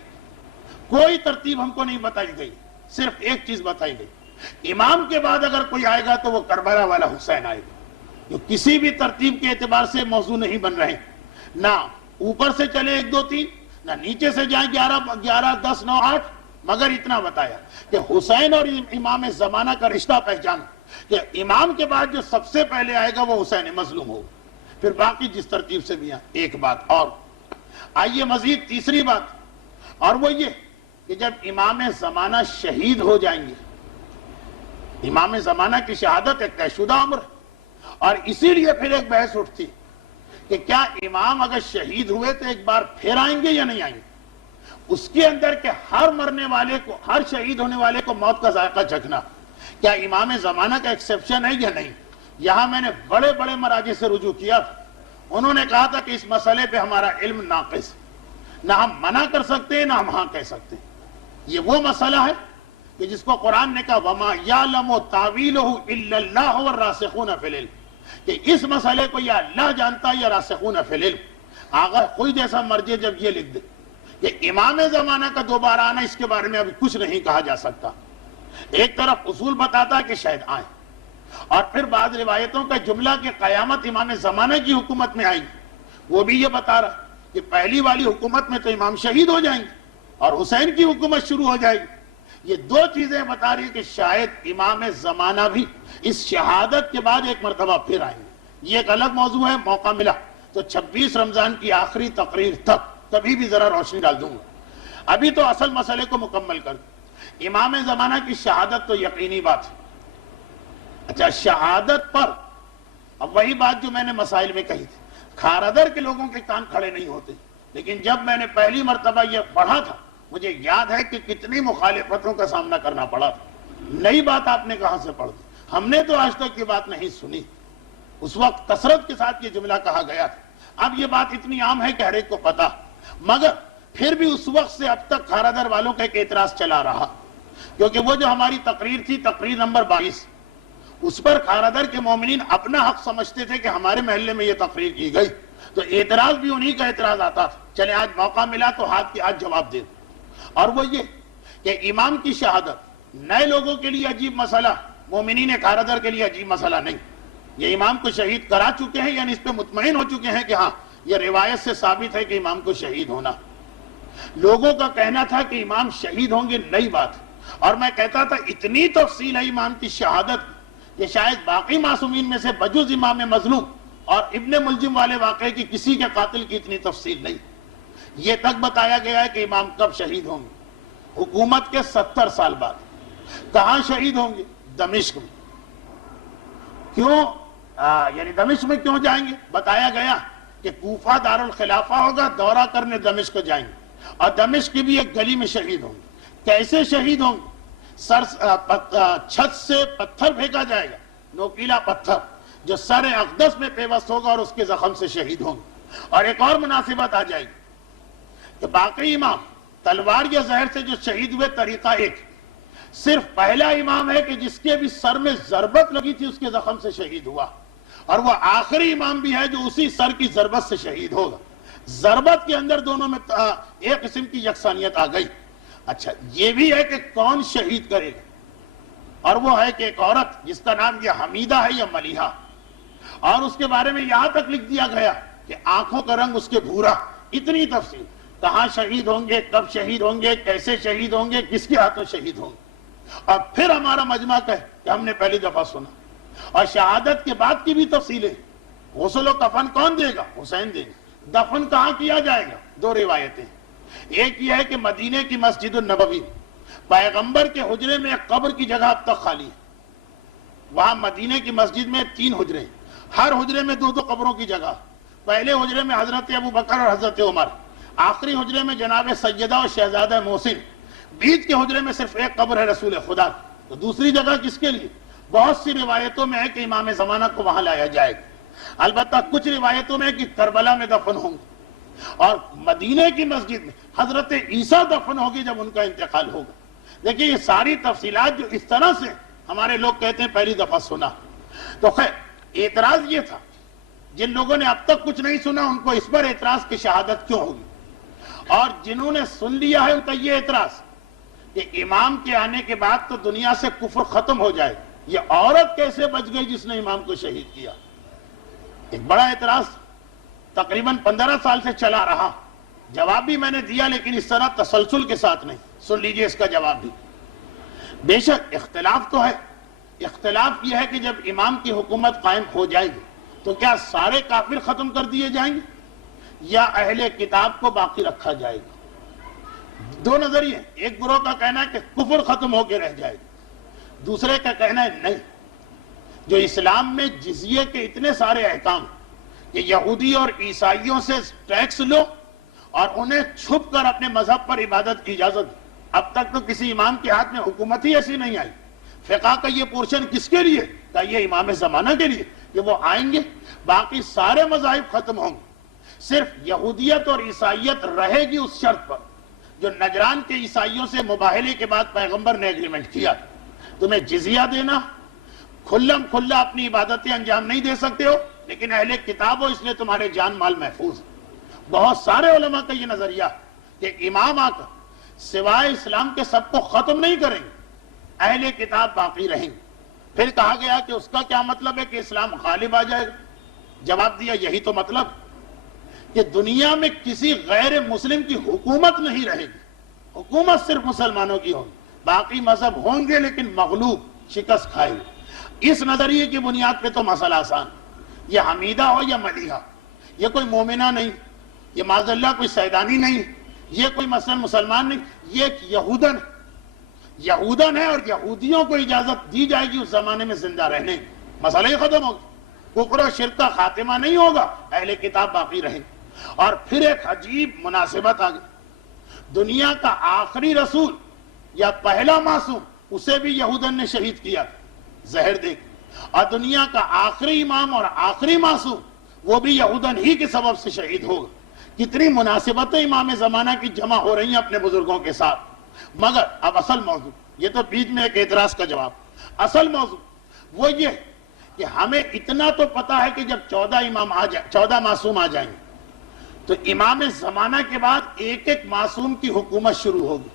کوئی ترتیب ہم کو نہیں بتائی گئی، صرف ایک چیز بتائی گئی، امام کے بعد اگر کوئی آئے گا تو وہ کربلا والا حسین آئے گا. جو کسی بھی ترتیب کے اعتبار سے موضوع نہیں بن رہے، نہ اوپر سے چلے 1 2 3، نہ نیچے سے جائیں 11 10 9 8، مگر اتنا بتایا کہ حسین اور امام زمانہ کا رشتہ پہچان، کہ امام کے بعد جو سب سے پہلے آئے گا وہ حسین مظلوم ہوگا، پھر باقی جس ترتیب سے بھی آئیں. ایک بات اور آئیے مزید تیسری بات، اور وہ یہ کہ جب امام زمانہ شہید ہو جائیں گے، امام زمانہ کی شہادت ایک طے شدہ امر ہے، اور اسی لیے پھر ایک بحث اٹھتی کہ کیا امام اگر شہید ہوئے تو ایک بار پھر آئیں گے یا نہیں آئیں گے. اس کے اندر کہ ہر مرنے والے کو، ہر شہید ہونے والے کو موت کا ذائقہ چکھنا، کیا امام زمانہ کا ایکسیپشن ہے یا نہیں. یہاں میں نے بڑے بڑے مراجع سے رجوع کیا تھا، انہوں نے کہا تھا کہ اس مسئلے پہ ہمارا علم ناقص ہے، نہ ہم منع کر سکتے ہیں نہ ہم ہاں کہہ سکتے ہیں. یہ وہ مسئلہ ہے کہ جس کو قرآن نے کہا وَمَا يَعْلَمُ تَعْوِيلَهُ إِلَّا اللَّهُ وَالرَّاسِخُونَ فِي الْعِلْمِ، کہ اس مسئلے کو یا اللہ جانتا ہے یا راسخون فی العلم. آغا کوئی جیسا مرجع جب یہ لکھ دے کہ امام زمانہ کا دوبارہ آنا، اس کے بارے میں ابھی کچھ نہیں کہا جا سکتا. ایک طرف اصول بتاتا ہے کہ شاید آئیں، اور پھر بعض روایتوں کا جملہ کہ قیامت امام زمانہ کی حکومت میں آئے گی، وہ بھی یہ بتا رہا کہ پہلی والی حکومت میں تو امام شہید ہو جائیں گے اور حسین کی حکومت شروع ہو جائے گی. یہ 2 چیزیں بتا رہی کہ شاید امام زمانہ بھی اس شہادت کے بعد ایک مرتبہ پھر آئیں گے. یہ ایک الگ موضوع ہے، موقع ملا تو 26 رمضان کی آخری تقریر تک کبھی بھی ذرا روشنی ڈال دوں گا. ابھی تو اصل مسئلے کو مکمل کر دوں. امام زمانہ کی شہادت تو یقینی بات ہے. اچھا، شہادت پر اب وہی بات جو میں نے مسائل میں کہی تھی، کھارادر کے لوگوں کے کان کھڑے نہیں ہوتے، لیکن جب میں نے پہلی مرتبہ یہ پڑھا تھا مجھے یاد ہے کہ کتنی مخالفتوں کا سامنا کرنا پڑا تھا. نئی بات آپ نے کہاں سے پڑھ دی، ہم نے تو آج تک یہ بات نہیں سنی. اس وقت کثرت کے ساتھ یہ جملہ کہا گیا تھا. اب یہ بات اتنی عام ہے کہ ہر ایک کو پتا، مگر پھر بھی اس وقت سے اب تک کھارادر والوں کا ایک اعتراض چلا رہا، کیونکہ وہ جو ہماری تقریر تھی، تقریر نمبر 22، اس پر کھارادر کے مومنین اپنا حق سمجھتے تھے کہ ہمارے محلے میں یہ تقریر کی گئی، تو اعتراض بھی انہی کا اعتراض آتا تھا. چلے آج موقع ملا تو ہاتھ کے ہاتھ جواب دے. اور وہ یہ کہ امام کی شہادت نئے لوگوں کے لیے عجیب مسئلہ، مومنین کھارادر کے لیے عجیب مسئلہ نہیں. یہ امام کو شہید کرا چکے ہیں، یعنی اس پہ مطمئن ہو چکے ہیں کہ ہاں یہ روایت سے ثابت ہے کہ امام کو شہید ہونا. لوگوں کا کہنا تھا کہ امام شہید ہوں گے، نئی بات. اور میں کہتا تھا اتنی تفصیل ہے امام کی شہادت کہ شاید باقی معصومین میں سے بجز امام مظلوم اور ابن ملجم والے واقعے کی کسی کے قاتل کی اتنی تفصیل نہیں. یہ تک بتایا گیا ہے کہ امام کب شہید ہوں گے، حکومت کے 70 سال بعد. کہاں شہید ہوں گے؟ دمشق میں. کیوں یعنی دمشق میں کیوں جائیں گے؟ بتایا گیا کہ کوفہ دارالخلافہ ہوگا، دورہ کرنے دمشق جائیں گے، اور دمشق کی بھی ایک گلی میں شہید ہوں گے. کیسے شہید ہوں گے؟ چھت سے پتھر پھینکا جائے گا، نوکیلا پتھر، جو سر اقدس میں پیوست ہوگا اور اس کے زخم سے شہید ہوں گے. اور ایک اور مناسبت آ جائے گی کہ باقی امام تلوار یا زہر سے جو شہید ہوئے طریقہ ایک، صرف پہلا امام ہے کہ جس کے بھی سر میں ضربت لگی تھی اس کے زخم سے شہید ہوا، اور وہ آخری امام بھی ہے جو اسی سر کی ضربت سے شہید ہوگا. ضربت کے اندر دونوں میں ایک قسم کی یکسانیت آ گئی. اچھا، یہ بھی ہے کہ کون شہید کرے گا، اور وہ ہے کہ ایک عورت جس کا نام یہ حمیدہ ہے یا ملیحہ، اور اس کے بارے میں یہاں تک لکھ دیا گیا کہ آنکھوں کا رنگ اس کے بھورا. اتنی تفصیل، کہاں شہید ہوں گے، کب شہید ہوں گے، کیسے شہید ہوں گے، کس کے ہاتھوں شہید ہوں گے. اور پھر ہمارا مجمع کہے کہ ہم نے پہلی دفعہ سنا اور شہادت کے بعد کی بھی تفصیلیں. غسل و کفن کون دے گا؟ حسین دیں گے. دفن کہاں کیا جائے گا؟ دو روایتیں. ایک یہ ہے کہ مدینے کی مسجد النبوی پیغمبر کے حجرے میں ایک قبر کی جگہ اب تک خالی ہے. وہاں مدینے کی مسجد میں 3 حجرے، ہر حجرے میں 2 قبروں کی جگہ. پہلے حجرے میں حضرت ابو بکر اور حضرت عمر، آخری حجرے میں جناب سیدہ اور شہزادہ محسن، بیچ کے حجرے میں صرف ایک قبر ہے رسول خدا. تو دوسری جگہ کس کے لیے؟ بہت سی روایتوں میں ہے کہ امام زمانہ کو وہاں لایا جائے گا. البتہ کچھ روایتوں میں ہے کہ کربلا میں دفن ہوں گے، اور مدینے کی مسجد میں حضرت عیسیٰ دفن ہوگی جب ان کا انتقال ہوگا. دیکھیں یہ ساری تفصیلات جو اس طرح سے ہمارے لوگ کہتے ہیں پہلی دفعہ سنا. تو خیر اعتراض یہ تھا، جن لوگوں نے اب تک کچھ نہیں سنا ان کو اس پر اعتراض کہ شہادت کیوں ہوگی، اور جنہوں نے سن لیا ہے ان کا یہ اعتراض کہ امام کے آنے کے بعد تو دنیا سے کفر ختم ہو جائے. یہ عورت کیسے بچ گئی جس نے امام کو شہید کیا؟ ایک بڑا اعتراض تقریباً 15 سال سے چلا رہا. جواب بھی میں نے دیا لیکن اس طرح تسلسل کے ساتھ نہیں. سن لیجئے اس کا جواب بھی. بے شک اختلاف تو ہے. اختلاف یہ ہے کہ جب امام کی حکومت قائم ہو جائے گی تو کیا سارے کافر ختم کر دیے جائیں گے یا اہل کتاب کو باقی رکھا جائے گا؟ دو نظریے. ایک گروہ کا کہنا ہے کہ کفر ختم ہو کے رہ جائے گا، دوسرے کا کہنا ہے نہیں، جو اسلام میں جزیے کے اتنے سارے احکام کہ یہودی اور عیسائیوں سے ٹیکس لو اور انہیں چھپ کر اپنے مذہب پر عبادت کی اجازت. اب تک تو کسی امام کے ہاتھ میں حکومت ہی ایسی نہیں آئی. فقہ کا یہ پورشن کس کے لیے؟ کہ یہ امام زمانہ کے لیے کہ وہ آئیں گے، باقی سارے مذاہب ختم ہوں گے، صرف یہودیت اور عیسائیت رہے گی اس شرط پر جو نجران کے عیسائیوں سے مباہلے کے بعد پیغمبر نے ایگریمنٹ کیا. تمہیں جزیہ دینا، کھلم کھلا اپنی عبادتیں انجام نہیں دے سکتے ہو لیکن اہل کتاب ہو اس لیے تمہارے جان مال محفوظ. بہت سارے علماء کا یہ نظریہ کہ امام آ کر سوائے اسلام کے سب کو ختم نہیں کریں گے، اہل کتاب باقی رہیں گے. پھر کہا گیا کہ اس کا کیا مطلب ہے کہ اسلام غالب آ جائے گا؟ جواب دیا یہی تو مطلب کہ دنیا میں کسی غیر مسلم کی حکومت نہیں رہے گی، حکومت صرف مسلمانوں کی ہوگی، باقی مذہب ہوں گے لیکن مغلوب، شکست کھائے گے. اس نظریے کی بنیاد پہ تو مسئلہ آسان. یہ حمیدہ ہو یا ملیحہ، یہ کوئی مومنہ نہیں، یہ معاذ اللہ کوئی سیدانی نہیں، یہ کوئی مثلا مسلمان نہیں، یہ ایک یہودن ہے اور یہودیوں کو اجازت دی جائے گی اس زمانے میں زندہ رہنے. مسئلہ ہی ختم ہوگا. کفر و شرک کا خاتمہ نہیں ہوگا، اہل کتاب باقی رہیں. اور پھر ایک عجیب مناسبت آ گئی. دنیا کا آخری رسول یا پہلا معصوم اسے بھی یہودن نے شہید کیا، زہر دے کے. اور دنیا کا آخری امام اور آخری معصوم وہ بھی یہودن ہی کے سبب سے شہید ہوگا. کتنی مناسبتیں امام زمانہ کی جمع ہو رہی ہیں اپنے بزرگوں کے ساتھ. مگر اب اصل موضوع، یہ تو بیچ میں ایک اعتراض کا جواب، اصل موضوع وہ یہ کہ ہمیں اتنا تو پتا ہے کہ جب 14 معصوم آ جائیں تو امام زمانہ کے بعد ایک ایک معصوم کی حکومت شروع ہوگی.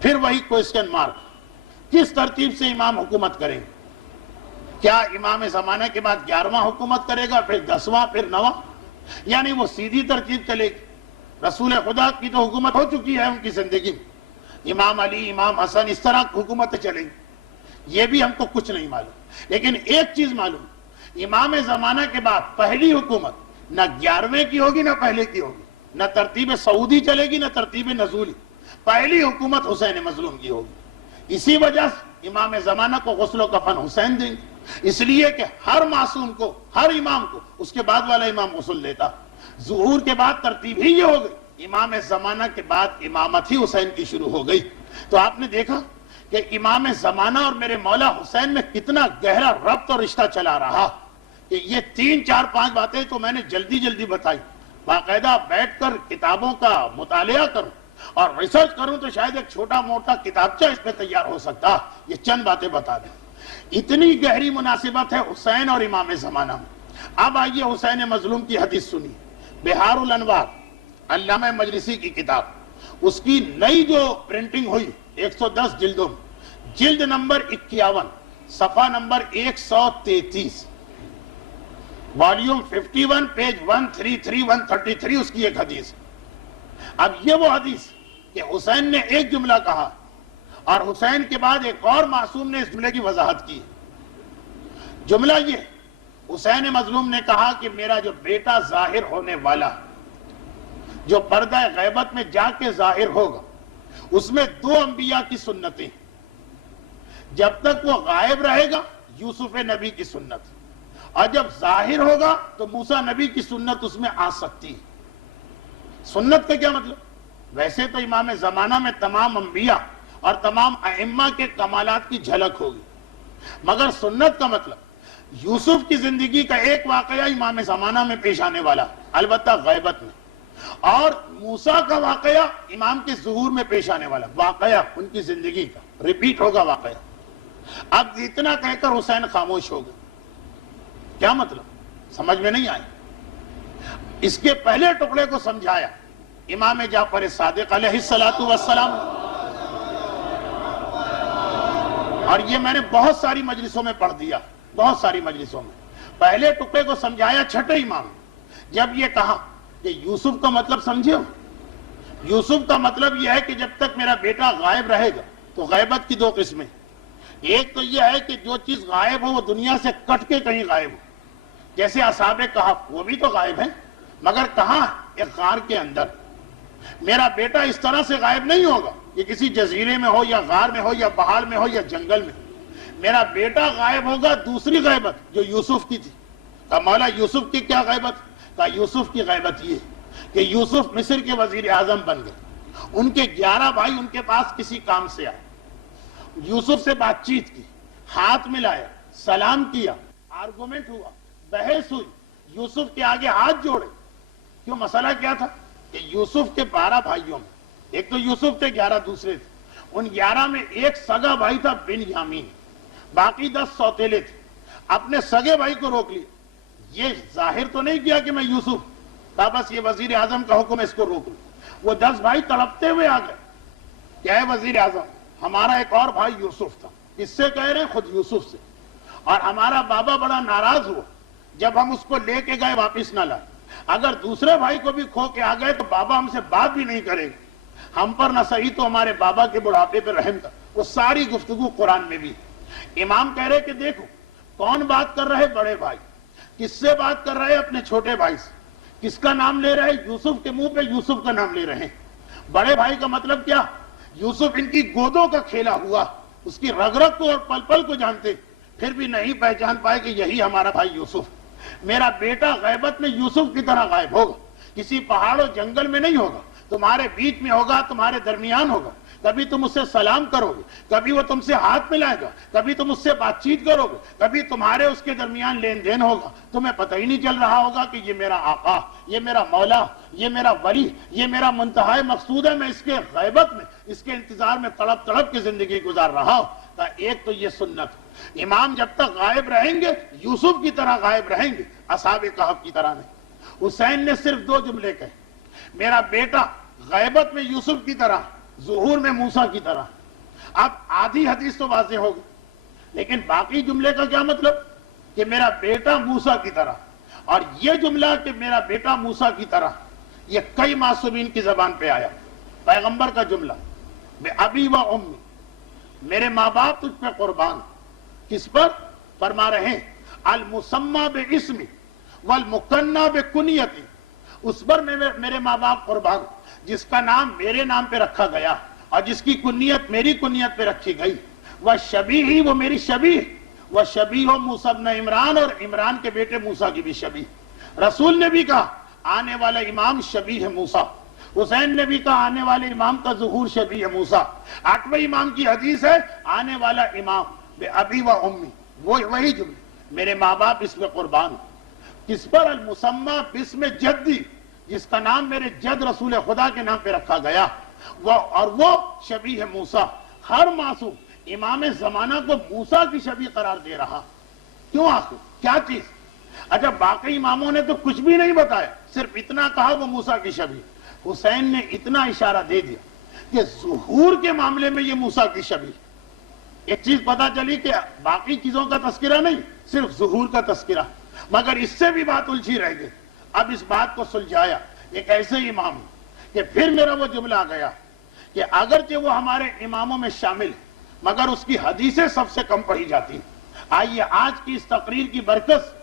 پھر وہی کوئسچن مارک، کس ترتیب سے امام حکومت کریں گے؟ کیا امام زمانہ کے بعد 11واں حکومت کرے گا، پھر 10واں، پھر 9واں؟ یعنی وہ سیدھی ترتیب چلے گی. رسول خدا کی تو حکومت ہو چکی ہے ان کی زندگی میں، امام علی، امام حسن، اس طرح حکومتیں چلیں گی. یہ بھی ہم کو کچھ نہیں معلوم. لیکن ایک چیز معلوم، امام زمانہ کے بعد پہلی حکومت نہ 11ویں کی ہوگی نہ پہلے کی ہوگی، نہ ترتیب سعودی چلے گی نہ ترتیب نزولی. پہلی حکومت حسین مظلوم کی ہوگی. اسی وجہ سے امام زمانہ کو غسل و کفن حسین دیں گے، اس لیے کہ ہر معصوم کو، ہر امام کو اس کے بعد والا امام غسل دیتا. ظہور کے بعد ترتیب ہی یہ ہو گئی، امام زمانہ کے بعد امامت ہی حسین کی شروع ہو گئی. تو آپ نے دیکھا کہ امام زمانہ اور میرے مولا حسین میں کتنا گہرا ربط اور رشتہ چلا رہا. کہ یہ 3 4 5 باتیں تو میں نے جلدی بتائی. باقاعدہ بیٹھ کر کتابوں کا مطالعہ کروں اور ریسرچ کروں تو شاید ایک چھوٹا موٹا کتابچہ اس پہ تیار ہو سکتا. یہ چند باتیں بتا دیں. اتنی گہری مناسبت ہے حسین اور امام زمانہ میں. اب آئیے حسین مظلوم کی حدیث سنی. بہار الانوار علامہ مجلسی کی کتاب، اس کی نئی جو پرنٹنگ ہوئی 110 جلدوں میں، جلد نمبر 51 صفحہ نمبر 133، والیوم 51 پیج 133 133 اس کی ایک حدیث. اب یہ وہ حدیث کہ حسین نے ایک جملہ کہا اور حسین کے بعد ایک اور معصوم نے اس جملے کی وضاحت کی. جملہ یہ حسین مظلوم نے کہا کہ میرا جو بیٹا ظاہر ہونے والا جو پردہ غیبت میں جا کے ظاہر ہوگا اس میں 2 انبیاء کی سنتیں، جب تک وہ غائب رہے گا یوسف نبی کی سنت، اور جب ظاہر ہوگا تو موسیٰ نبی کی سنت اس میں آ سکتی ہے۔ سنت کا کیا مطلب؟ ویسے تو امام زمانہ میں تمام انبیاء اور تمام ائمہ کے کمالات کی جھلک ہوگی، مگر سنت کا مطلب یوسف کی زندگی کا ایک واقعہ امام زمانہ میں پیش آنے والا، البتہ غیبت میں، اور موسیٰ کا واقعہ امام کے ظہور میں پیش آنے والا واقعہ، ان کی زندگی کا ریپیٹ ہوگا واقعہ۔ اب اتنا کہہ کر حسین خاموش ہو گئے۔ کیا مطلب؟ سمجھ میں نہیں آئی۔ اس کے پہلے ٹکڑے کو سمجھایا امام جعفر صادق علیہ السلام، اور یہ میں نے بہت ساری مجلسوں میں پڑھ دیا، بہت ساری مجلسوں میں۔ پہلے ٹکڑے کو سمجھایا چھٹے امام، جب یہ کہا کہ یوسف کا مطلب سمجھے ہو؟ یوسف کا مطلب یہ ہے کہ جب تک میرا بیٹا غائب رہے گا تو غیبت کی 2 قسمیں، ایک تو یہ ہے کہ جو چیز غائب ہو وہ دنیا سے کٹ کے کہیں غائب ہو، جیسے اصحاب کہف، وہ بھی تو غائب ہیں مگر کہاں؟ ایک غار کے اندر۔ میرا بیٹا اس طرح سے غائب نہیں ہوگا کہ کسی جزیرے میں ہو یا غار میں ہو یا پہاڑ میں ہو یا جنگل میں، میرا بیٹا غائب ہوگا دوسری غیبت جو یوسف کی تھی۔ کہا مولا یوسف کی کیا غیبت؟ کہا یوسف کی غیبت یہ کہ یوسف مصر کے وزیر اعظم بن گئے، ان کے 11 بھائی ان کے پاس کسی کام سے آئے، یوسف سے بات چیت کی، ہاتھ ملایا، سلام کیا، آرگومنٹ ہوا، بحث ہوئی، یوسف کے آگے ہاتھ جوڑے۔ کیوں؟ مسئلہ کیا تھا کہ یوسف کے 12 بھائیوں میں ایک تو یوسف تھے، 11 دوسرے تھے، ان 11 میں ایک سگا بھائی تھا بن یامین، باقی 10 سوتیلے تھے۔ اپنے سگے بھائی کو روک لیا، یہ ظاہر تو نہیں کیا کہ میں یوسف، کہا بس یہ وزیر اعظم کا حکم ہے، اس کو روک لوں۔ وہ 10 بھائی تڑپتے ہوئے آ گئے، کیا ہے وزیر اعظم، ہمارا ایک اور بھائی یوسف تھا، کس سے کہہ رہے ہیں؟ خود یوسف سے، اور ہمارا بابا بڑا ناراض ہوا جب ہم اس کو لے کے گئے واپس نہ لائے، اگر دوسرے بھائی کو بھی کھو کے آ گئے تو بابا ہم سے بات بھی نہیں کرے گا، ہم پر نہ صحیح تو ہمارے بابا کے بڑھاپے پہ رحم کر۔ وہ ساری گفتگو قرآن میں بھی۔ امام کہہ رہے کہ دیکھو کون بات کر رہے؟ بڑے بھائی۔ کس سے بات کر رہے؟ اپنے چھوٹے بھائی سے۔ کس کا نام لے رہے؟ یوسف کے منہ پہ یوسف کا نام لے رہے ہیں۔ بڑے بھائی کا مطلب کیا؟ یوسف ان کی گودوں کا کھیلا ہوا، اس کی رگ رگ کو اور پل پل کو جانتے، پھر بھی نہیں پہچان پائے کہ یہی ہمارا بھائی یوسف۔ میرا بیٹا غیبت میں یوسف کی طرح غائب ہوگا، کسی پہاڑ و جنگل میں نہیں ہوگا، تمہارے بیچ میں ہوگا، تمہارے درمیان ہوگا، کبھی تم اس سے سلام کرو گے، کبھی وہ تم سے ہاتھ ملائے گا، کبھی تم اس سے بات چیت کرو گے، کبھی تمہارے اس کے درمیان لین دین ہوگا، تمہیں پتہ ہی نہیں چل رہا ہوگا کہ یہ میرا آقا، یہ میرا مولا، یہ میرا ولی، یہ میرا منتہا مقصود ہے، میں اس کے غیبت میں، اس کے انتظار میں تڑپ تڑپ کی زندگی گزار رہا ہوں۔ ایک تو یہ سنت، امام جب تک غائب رہیں گے یوسف کی طرح غائب رہیں گے، اصحاب کہف کی طرح نہیں۔ حسین نے صرف 2 جملے کہے، میرا بیٹا غیبت میں یوسف کی طرح، ظہور میں موسیٰ کی طرح۔ اب آدھی حدیث تو واضح ہوگی، لیکن باقی جملے کا کیا مطلب؟ کہ میرا بیٹا موسیٰ کی طرح۔ اور یہ جملہ کہ میرا بیٹا موسیٰ کی طرح، یہ کئی معصومین کی زبان پہ آیا، پیغمبر کا جملہ، بے ابی و امی، میرے ماں باپ تجھ پہ قربان۔ کس پر؟ فرما رہے ہیں المسمى باسمی والمکنى بکنیتی، اس پر میرے ماں باپ قربان جس کا نام میرے نام پہ رکھا گیا اور جس کی کنیت میری کنیت پہ رکھی گئی۔ وشبیہی، وہ میری شبیہ، وشبیہ موسیٰ ابن عمران، اور عمران کے بیٹے موسیٰ کی بھی شبیہ۔ رسول نے بھی کہا آنے والا امام شبیہ موسیٰ، حسین نے بھی کہا آنے والے امام کا ظہور شبیہ موسیٰ۔ 8ویں امام کی حدیث ہے آنے والا امام بے ابی و امی، وہی جملے، میرے ماں باپ اس میں قربان۔ کس پر؟ المسمى باسم جدی، جس کا نام میرے جد رسول خدا کے نام پہ رکھا گیا، اور وہ شبیہ موسیٰ۔ ہر معصوم امام زمانہ کو موسیٰ کی شبیہ قرار دے رہا، کیوں آخر؟ کیا چیز؟ اچھا باقی اماموں نے تو کچھ بھی نہیں بتایا، صرف اتنا کہا وہ موسیٰ کی شبیہ۔ حسین نے اتنا اشارہ دے دیا کہ ظہور کے معاملے میں یہ موسیٰ کی شبیہ۔ ایک چیز پتا چلی کہ باقی چیزوں کا تذکرہ نہیں، صرف ظہور کا تذکرہ، مگر اس سے بھی بات الجھی رہ گئی۔ اب اس بات کو سلجھایا ایک ایسے امام کہ پھر میرا وہ جملہ آ گیا کہ اگرچہ وہ ہمارے اماموں میں شامل مگر اس کی حدیثیں سب سے کم پڑھی جاتی ہیں۔ آئیے آج کی اس تقریر کی برکت سے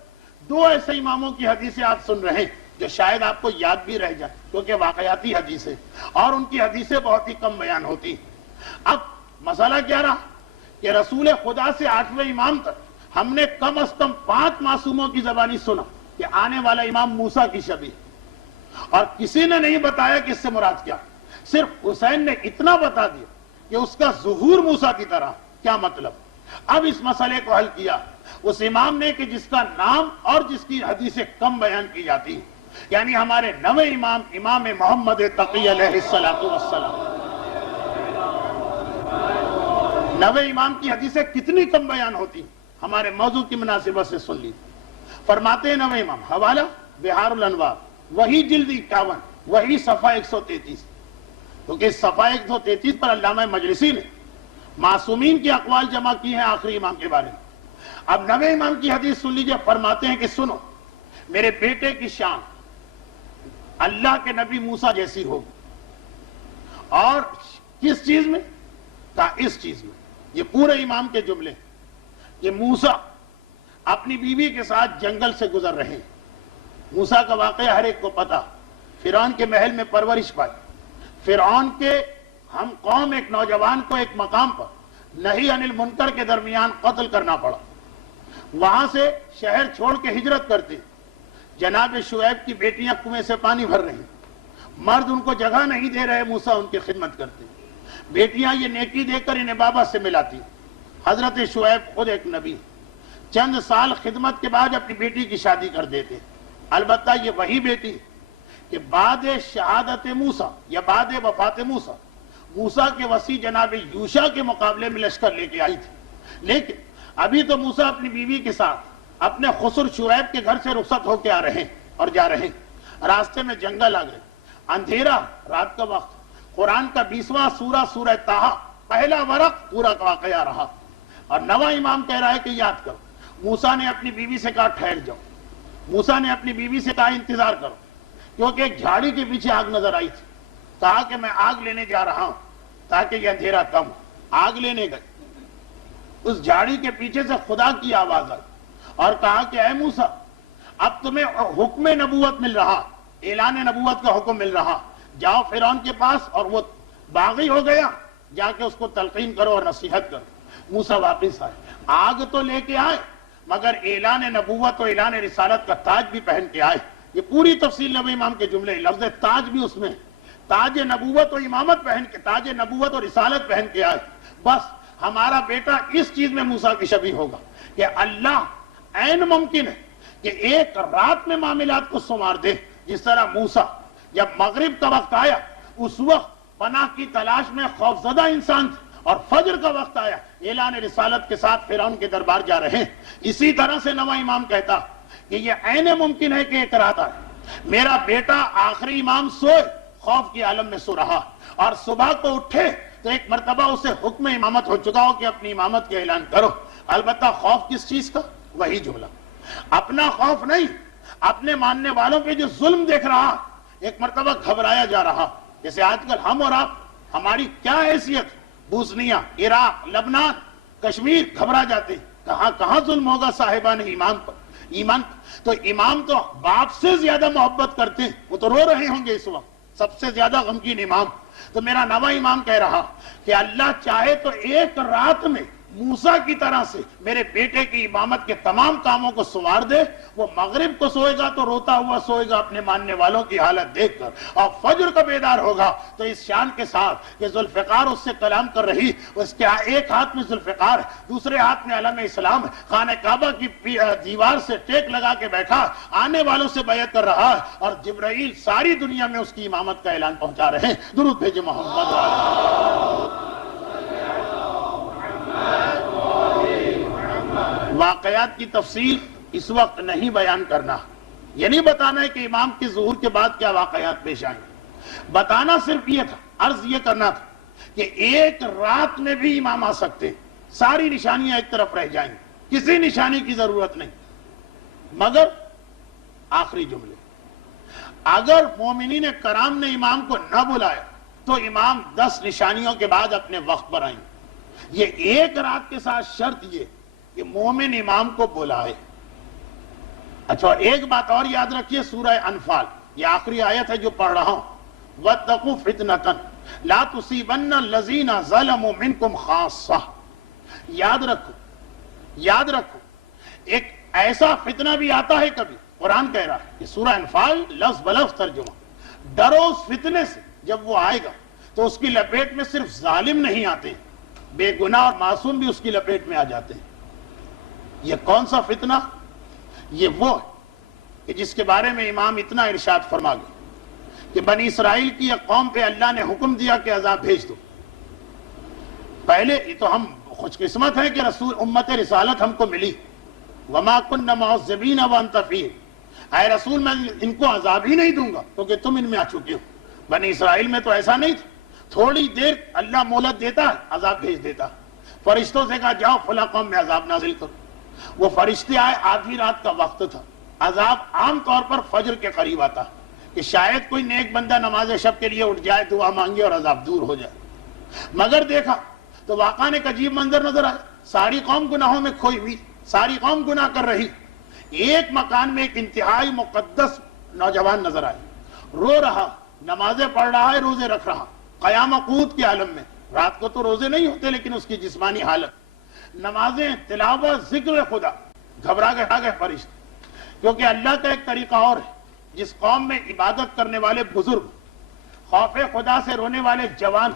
دو ایسے اماموں کی حدیثیں آپ سن رہے ہیں جو شاید آپ کو یاد بھی رہ جائے، کیونکہ واقعاتی حدیثیں اور ان کی حدیثیں بہت ہی کم بیان ہوتی ہیں۔ اب مسئلہ کیا رہا کہ رسول خدا سے 8ویں امام تک ہم نے کم از کم 5 معصوموں کی زبانی سنا کہ آنے والا امام موسیٰ کی شبیہ، اور کسی نے نہیں بتایا کہ اس سے مراد کیا۔ صرف حسین نے اتنا بتا دیا کہ اس کا ظہور موسیٰ کی طرح، کیا مطلب؟ اب اس مسئلے کو حل کیا اس امام نے کہ جس کا نام اور جس کی حدیثیں کم بیان کی جاتی ہیں، یعنی ہمارے 9ویں امام، امام محمد تقی علیہ السلام۔ 9ویں امام کی حدیثیں کتنی کم بیان ہوتی، ہمارے موضوع کی مناسبت سے سن لی۔ فرماتے ہیں 9ویں امام، حوالہ بحار الانوار، وہی جلد 51، وہی صفحہ 133، کیونکہ اس صفحہ 133 پر علامہ مجلسی نے معصومین کی اقوال جمع کی ہیں آخری امام کے بارے میں۔ اب 9ویں امام کی حدیث سن لیجئے، فرماتے ہیں کہ سنو، میرے بیٹے کی شان اللہ کے نبی موسیٰ جیسی ہوگی، اور کس چیز میں؟ کہا اس چیز میں۔ یہ پورے امام کے جملے کہ موسیٰ اپنی بیوی کے ساتھ جنگل سے گزر رہے ہیں۔ موسیٰ کا واقعہ ہر ایک کو پتا، فرعون کے محل میں پرورش پائی، فرعون کے ہم قوم ایک نوجوان کو ایک مقام پر نہی عن المنکر کے درمیان قتل کرنا پڑا، وہاں سے شہر چھوڑ کے ہجرت کرتے، جناب شعیب کی بیٹیاں کنویں سے پانی بھر رہی، مرد ان کو جگہ نہیں دے رہے، موسیٰ ان کی خدمت کرتے، بیٹیاں یہ نیکی دے کر انہیں بابا سے ملاتی۔ حضرت شعیب خود ایک نبی، چند سال خدمت کے بعد اپنی بیٹی کی شادی کر دیتے، البتہ یہ وہی بیٹی کہ بعد شہادت موسیٰ یا بعد وفات موسیٰ، موسیٰ کے وصی جناب یوشع کے مقابلے میں لشکر لے کے آئی تھی، لیکن ابھی تو موسیٰ اپنی بیوی کے ساتھ اپنے خسر شعیب کے گھر سے رخصت ہو کے آ رہے ہیں اور جا رہے ہیں، راستے میں جنگل آ گئے، اندھیرا، رات کا وقت، قرآن کا 20واں سورہ، سورہ طٰہٰ، پہلا ورق پورا واقعہ رہا، اور 9واں امام کہہ رہا ہے کہ یاد کرو، موسیٰ نے اپنی بیوی سے کہا ٹھہر جاؤ، موسیٰ نے اپنی بیوی سے کہا انتظار کرو، کیونکہ ایک جھاڑی کے پیچھے آگ نظر آئی تھی، کہا کہ میں آگ لینے جا رہا ہوں تاکہ یہ اندھیرا کم ہو، آگ لینے گئے، اس جھاڑی کے پیچھے سے خدا کی آواز آئی اور کہا کہ اے موسیٰ، اب تمہیں حکم نبوت مل رہا، اعلان نبوت کا حکم مل رہا، جاؤ فرعون کے پاس، اور وہ باغی ہو گیا، جا کے اس کو تلقین کرو اور نصیحت کرو۔ موسیٰ واپس آئے، آگ تو لے کے آئے مگر اعلان نبوت و اعلان رسالت کا تاج بھی پہن کے آئے۔ یہ پوری تفصیل 9ویں امام کے جملے، لفظ تاج بھی اس میں، تاج نبوت و امامت پہن کے، تاج نبوت اور رسالت پہن کے آئے۔ بس ہمارا بیٹا اس چیز میں موسیٰ کی شبیہ ہوگا کہ اللہ عین ممکن ہے کہ ایک رات میں معاملات کو سنوار دے، جس طرح موسیٰ جب مغرب کا وقت آیا اس وقت پناہ کی تلاش میں خوفزدہ انسان تھے، اور فجر کا وقت آیا اعلان رسالت کے ساتھ فرعون کے دربار جا رہے ہیں۔ اسی طرح سے 9واں امام کہتا کہ یہ عین ممکن ہے کہ ایک رات آئے میرا بیٹا آخری امام سوئے، خوف کی عالم میں سو رہا، اور صبح کو اٹھے تو ایک مرتبہ اسے حکم امامت ہو چکا ہو کہ اپنی امامت کا اعلان کرو۔ البتہ خوف کس چیز کا؟ وہی جملہ، اپنا خوف نہیں، اپنے ماننے والوں پہ جو ظلم دیکھ رہا، ایک مرتبہ گھبرایا جا رہا، جیسے آج کل ہم اور آپ، ہماری کیا حیثیت، بوسنیا، عراق، لبنان، کشمیر، گھبرا جاتے، کہاں کہاں ظلم ہوگا صاحبان ایمان پر، ایمان تو امام تو باپ سے زیادہ محبت کرتے ہیں، وہ تو رو رہے ہوں گے اس وقت، سب سے زیادہ غمگین امام۔ تو میرا 9واں امام کہہ رہا کہ اللہ چاہے تو ایک رات میں موسیٰ کی طرح سے میرے بیٹے کی امامت کے تمام کاموں کو سنوار دے، وہ مغرب کو سوئے گا تو روتا ہوا سوئے گا اپنے ماننے والوں کی حالت دیکھ کر، اور فجر کو بیدار ہوگا تو اس شان کے ساتھ کہ ذوالفقار اس سے کلام کر رہی، اس کے ایک ہاتھ میں ذوالفقار ہے، دوسرے ہاتھ میں علم اسلام ہے، خانہ کعبہ کی دیوار سے ٹیک لگا کے بیٹھا، آنے والوں سے بیعت کر رہا ہے، اور جبرائیل ساری دنیا میں اس کی امامت کا اعلان پہنچا رہے ہیں۔ درود بھیجے محمد والے۔ واقعات کی تفصیل اس وقت نہیں بیان کرنا، یہ نہیں بتانا ہے کہ امام کے ظہور کے بعد کیا واقعات پیش آئیں، بتانا صرف یہ تھا، عرض یہ کرنا تھا کہ ایک رات میں بھی امام آ سکتے ہیں، ساری نشانیاں ایک طرف رہ جائیں، کسی نشانی کی ضرورت نہیں، مگر آخری جملے، اگر مومنین کرام نے امام کو نہ بلایا تو امام 10 نشانیوں کے بعد اپنے وقت پر آئیں۔ یہ ایک رات کے ساتھ شرط یہ کہ مومن امام کو بلائے. اچھا ایک بات اور یاد رکھیے، سورہ انفال یہ آخری آیت ہے جو پڑھ رہا ہوں، وَاتَّقُوا فِتْنَةً لَا تُصِيبَنَّ الَّذِينَ ظَلَمُوا مِنْكُمْ خَاصَّةً. یاد رکھو ایک ایسا فتنہ بھی آتا ہے کبھی، قرآن کہہ رہا ہے کہ سورہ انفال لفظ بلفظ ترجمہ، ڈرو اس فتنے سے جب وہ آئے گا تو اس کی لپیٹ میں صرف ظالم نہیں آتے، بے گناہ اور معصوم بھی اس کی لپیٹ میں آ جاتے ہیں. یہ کون سا فتنہ؟ یہ وہ ہے کہ جس کے بارے میں امام اتنا ارشاد فرما گئے کہ بنی اسرائیل کی ایک قوم پہ اللہ نے حکم دیا کہ عذاب بھیج دو. پہلے یہ تو ہم خوش قسمت ہیں کہ رسول امت رسالت ہم کو ملی، وما كنا معذبین وانت فیہم، اے رسول میں ان کو عذاب ہی نہیں دوں گا کیونکہ تم ان میں آ چکے ہو. بنی اسرائیل میں تو ایسا نہیں تھا، تھوڑی دیر اللہ مہلت دیتا ہے عذاب بھیج دیتا. فرشتوں سے کہا جاؤ فلاں قوم میں عذاب نازل کرو، وہ فرشتے آئے، آدھی رات کا وقت تھا. عذاب عام طور پر فجر کے قریب آتا کہ شاید کوئی نیک بندہ نماز شب کے لیے اٹھ جائے، دعا مانگے اور عذاب دور ہو جائے. مگر دیکھا تو واقعہ ایک عجیب منظر نظر آیا. ساری قوم گناہوں میں کھوئی ہوئی، ساری قوم گناہ کر رہی. ایک مکان میں ایک انتہائی مقدس نوجوان نظر آئے، رو رہا، نمازیں پڑھ رہا ہے، روزے رکھ رہا، قیام قوت کے عالم میں. رات کو تو روزے نہیں ہوتے لیکن اس کی جسمانی حالت، نمازیں، تلاوت، ذکر خدا. گھبرا گئے فرشتے، کیونکہ اللہ کا ایک طریقہ اور ہے. جس قوم میں عبادت کرنے والے بزرگ، خوف خدا سے رونے والے جوان،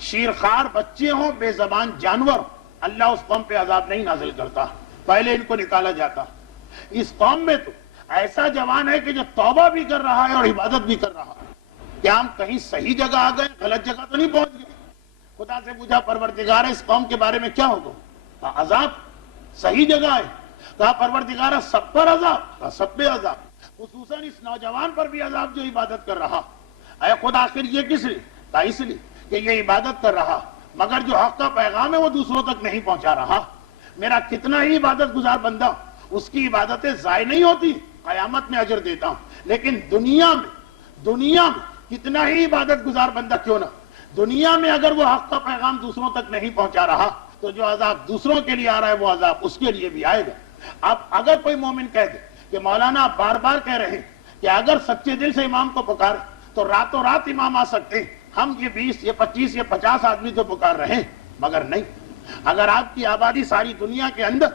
شیرخوار بچے ہوں، بے زبان جانور، اللہ اس قوم پہ عذاب نہیں نازل کرتا، پہلے ان کو نکالا جاتا. اس قوم میں تو ایسا جوان ہے کہ جو توبہ بھی کر رہا ہے اور عبادت بھی کر رہا ہے. کیا ہم کہیں صحیح جگہ آ گئے؟ غلط جگہ تو نہیں پہنچ گئے؟ خدا سے پوچھا پروردگار اس قوم کے بارے میں کیا ہوگا؟ عذاب. صحیح جگہ ہے. کہا پروردگار سب پر عذاب؟ کہا سب پہ عذاب، خصوصاً اس نوجوان پر بھی عذاب جو عبادت کر رہا. اے خدا آخر یہ کس لیے؟ کہا اس لیے کہ یہ عبادت کر رہا مگر جو حق کا پیغام ہے وہ دوسروں تک نہیں پہنچا رہا. میرا کتنا ہی عبادت گزار بندہ، اس کی عبادتیں ضائع نہیں ہوتی، قیامت میں اجر دیتا ہوں. لیکن دنیا میں کتنا ہی عبادت گزار بندہ کیوں نہ، دنیا میں اگر وہ حق کا پیغام دوسروں تک نہیں پہنچا رہا تو جو عذاب دوسروں کے لیے آ رہا ہے وہ عذاب اس کے لیے بھی آئے گا. اب اگر کوئی مومن کہہ دے کہ مولانا آپ بار بار کہہ رہے ہیں کہ اگر سچے دل سے امام کو پکارے تو راتوں رات امام آ سکتے ہیں، ہم یہ 20 یہ 25 یہ 50 آدمی تو پکار رہے ہیں، مگر نہیں. اگر آپ کی آبادی ساری دنیا کے اندر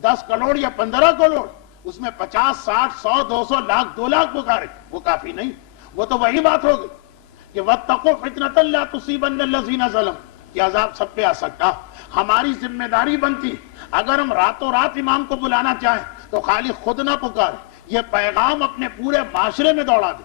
10 کروڑ یا 15 کروڑ، اس میں 50 60 100 200 لاکھ 2 لاکھ پکارے، وہ کافی نہیں. وہ تو وہی بات ہوگی کہ وَاتَّقُوا فِتْنَةً لَا تُصِيبَنَّ الَّذِينَ ظَلَمُوا، کہ عذاب سب پہ آ سکتا. ہماری ذمہ داری بنتی اگر ہم راتوں رات امام کو بلانا چاہیں تو خالی خود نہ پکارے، یہ پیغام اپنے پورے معاشرے میں دوڑا دے،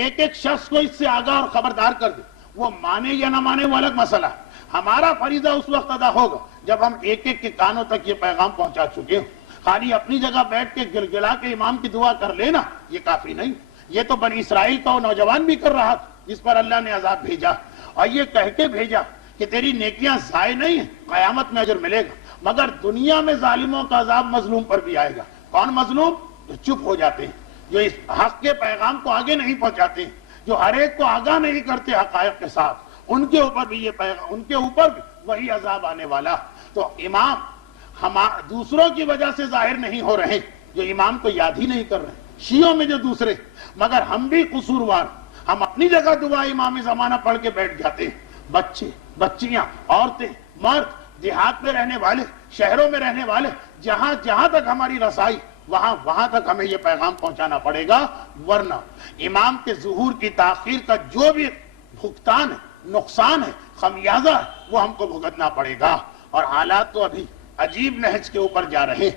ایک ایک شخص کو اس سے آگاہ اور خبردار کر دے. وہ مانے یا نہ مانے وہ الگ مسئلہ ہے. ہمارا فریضہ اس وقت ادا ہوگا جب ہم ایک ایک کے کانوں تک یہ پیغام پہنچا چکے ہوں. خالی اپنی جگہ بیٹھ کے گلگلا کے امام کی دعا کر لینا یہ کافی نہیں. یہ تو بنی اسرائیل کا وہ نوجوان بھی کر رہا تھا جس پر اللہ نے عذاب بھیجا، اور یہ کہہ کے بھیجا کہ تیری نیکیاں ضائع نہیں ہیں، قیامت میں اجر ملے گا. مگر دنیا میں ظالموں کا عذاب مظلوم پر بھی آئے گا. کون مظلوم؟ جو چپ ہو جاتے ہیں، جو اس حق کے پیغام کو آگے نہیں پہنچاتے ہیں، جو ہر ایک کو آگاہ نہیں کرتے حقائق کے ساتھ، ان کے اوپر بھی یہ پیغام، ان کے اوپر بھی وہی عذاب آنے والا. تو امام ہم دوسروں کی وجہ سے ظاہر نہیں ہو رہے جو امام کو یاد ہی نہیں کر رہے، شیعوں میں جو دوسرے، مگر ہم بھی قصوروار. ہم اپنی جگہ دعا امام زمانہ پڑھ کے بیٹھ جاتے ہیں. بچے، بچیاں، عورتیں، مرد، دیہات میں رہنے والے، شہروں میں رہنے والے، جہاں تک ہماری رسائی وہاں تک ہمیں یہ پیغام پہنچانا پڑے گا. ورنہ امام کے ظہور کی تاخیر کا جو بھی بھگتان ہے، نقصان ہے، خمیازہ ہے، وہ ہم کو بھگتنا پڑے گا. اور حالات تو ابھی عجیب نہج کے اوپر جا رہے.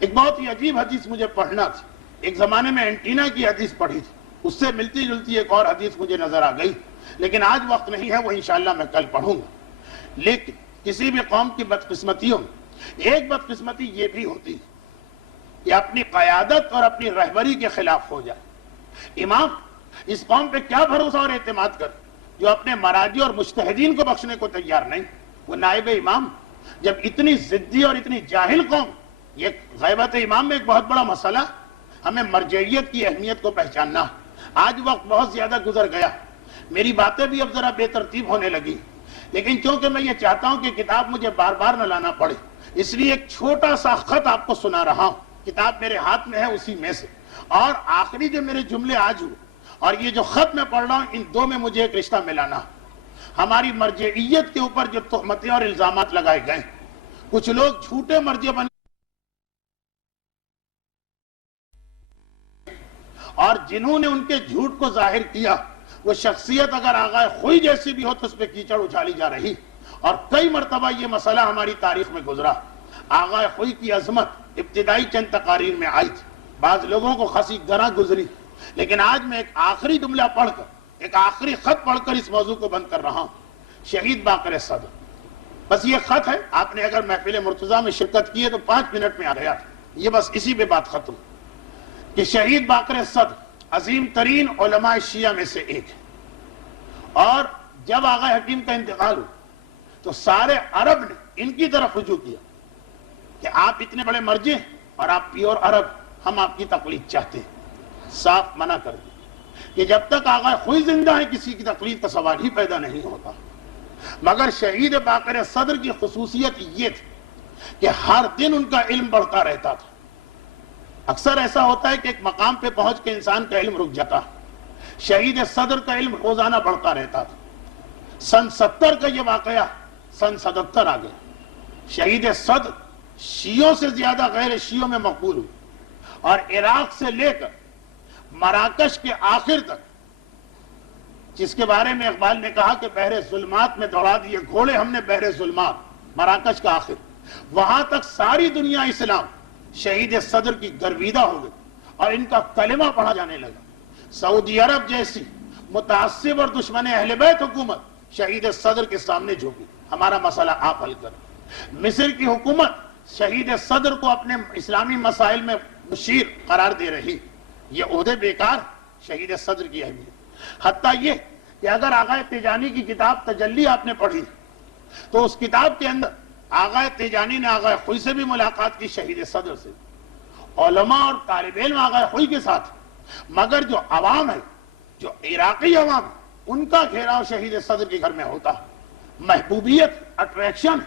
ایک بہت ہی عجیب حدیث مجھے پڑھنا تھی. ایک زمانے میں اینٹینا کی حدیث پڑھی تھی، اس سے ملتی جلتی ایک اور حدیث مجھے نظر آ گئی، لیکن آج وقت نہیں ہے، وہ انشاءاللہ میں کل پڑھوں گا. لیکن کسی بھی قوم کی بدقسمتیوں میں ایک بدقسمتی یہ بھی ہوتی ہے کہ اپنی قیادت اور اپنی رہبری کے خلاف ہو جائے. امام اس قوم پہ کیا بھروسہ اور اعتماد کر جو اپنے مراجع اور مجتہدین کو بخشنے کو تیار نہیں. وہ نائب امام، جب اتنی ضدی اور اتنی جاہل قوم، یہ غیبت امام میں ایک بہت بڑا مسئلہ، ہمیں مرجعیت کی اہمیت کو پہچاننا. آج وقت بہت زیادہ گزر گیا، میری باتیں بھی اب ذرا بے ترتیب ہونے لگی. لیکن چونکہ میں یہ چاہتا ہوں کہ کتاب مجھے بار بار نہ لانا پڑے، اس لیے ایک چھوٹا سا خط آپ کو سنا رہا ہوں، کتاب میرے ہاتھ میں ہے اسی میں سے، اور آخری جو میرے جملے آج ہوئے اور یہ جو خط میں پڑھ رہا ہوں، ان دو میں مجھے ایک رشتہ ملانا۔ ہماری مرجعیت کے اوپر جو تہمتیں اور الزامات لگائے گئے، کچھ لوگ جھوٹے مرجع بنے اور جنہوں نے ان کے جھوٹ کو ظاہر کیا، وہ شخصیت اگر آغا خوئی جیسی بھی ہو تو اس پہ کیچڑ اچھالی جا رہی، اور کئی مرتبہ یہ مسئلہ ہماری تاریخ میں گزرا۔ آغا خوئی کی عظمت ابتدائی چند تقاریر میں آئی تھی، بعض لوگوں کو خاصی گراں گزری، لیکن آج میں ایک آخری جملہ پڑھ کر، ایک آخری خط پڑھ کر اس موضوع کو بند کر رہا ہوں۔ شہید باقر صدر، بس یہ خط ہے، آپ نے اگر محفل مرتضیٰ میں شرکت کی ہے تو 5 منٹ میں آ گیا تھا، یہ بس اسی پہ بات ختم کہ شہید باقر صدر عظیم ترین علماء شیعہ میں سے ایک ہے، اور جب آغا حکیم کا انتقال ہو تو سارے عرب نے ان کی طرف رجوع کیا کہ آپ اتنے بڑے مرجع اور آپ پیور عرب، ہم آپ کی تقلید چاہتے ہیں۔ صاف منع کر دیا کہ جب تک آغا خوئی زندہ ہے کسی کی تقلید کا سوال ہی پیدا نہیں ہوتا۔ مگر شہید باقر صدر کی خصوصیت یہ تھی کہ ہر دن ان کا علم بڑھتا رہتا تھا۔ اکثر ایسا ہوتا ہے کہ ایک مقام پہ پہنچ کے انسان کا علم رک جاتا، شہید صدر کا علم روزانہ بڑھتا رہتا تھا۔ سن 70 کا یہ واقعہ سن 77 آ گیا، شہید صدر شیعوں سے زیادہ غیر شیعوں میں مقبول ہوئی، اور عراق سے لے کر مراکش کے آخر تک، جس کے بارے میں اقبال نے کہا کہ بحر ظلمات میں دوڑا دیے گھوڑے ہم نے بحر ظلمات، مراکش کا آخر، وہاں تک ساری دنیا اسلام شہید صدر کی گرویدہ ہو گئی اور ان کا کلمہ پڑھا جانے لگا۔ سعودی عرب جیسی متعصب اور دشمن اہل بیت حکومت شہید صدر کے سامنے جھکی، ہمارا مسئلہ آپ حل کریں۔ مصر کی حکومت شہید صدر کو اپنے اسلامی مسائل میں مشیر قرار دے رہی، یہ عہدے بیکار، شہید صدر کی اہمیت۔ حتیٰ یہ کہ اگر آغا تیجانی کی کتاب تجلی آپ نے پڑھی تو اس کتاب کے اندر آغا تیجانی نے آغا خوئی سے بھی ملاقات کی، شہید صدر سے، علماء اور طالب علم آغا خوئی کے ساتھ، مگر جو عوام ہے، جو عراقی عوام، ان کا گھیراؤ شہید صدر کے گھر میں ہوتا۔ محبوبیت، اٹریکشن،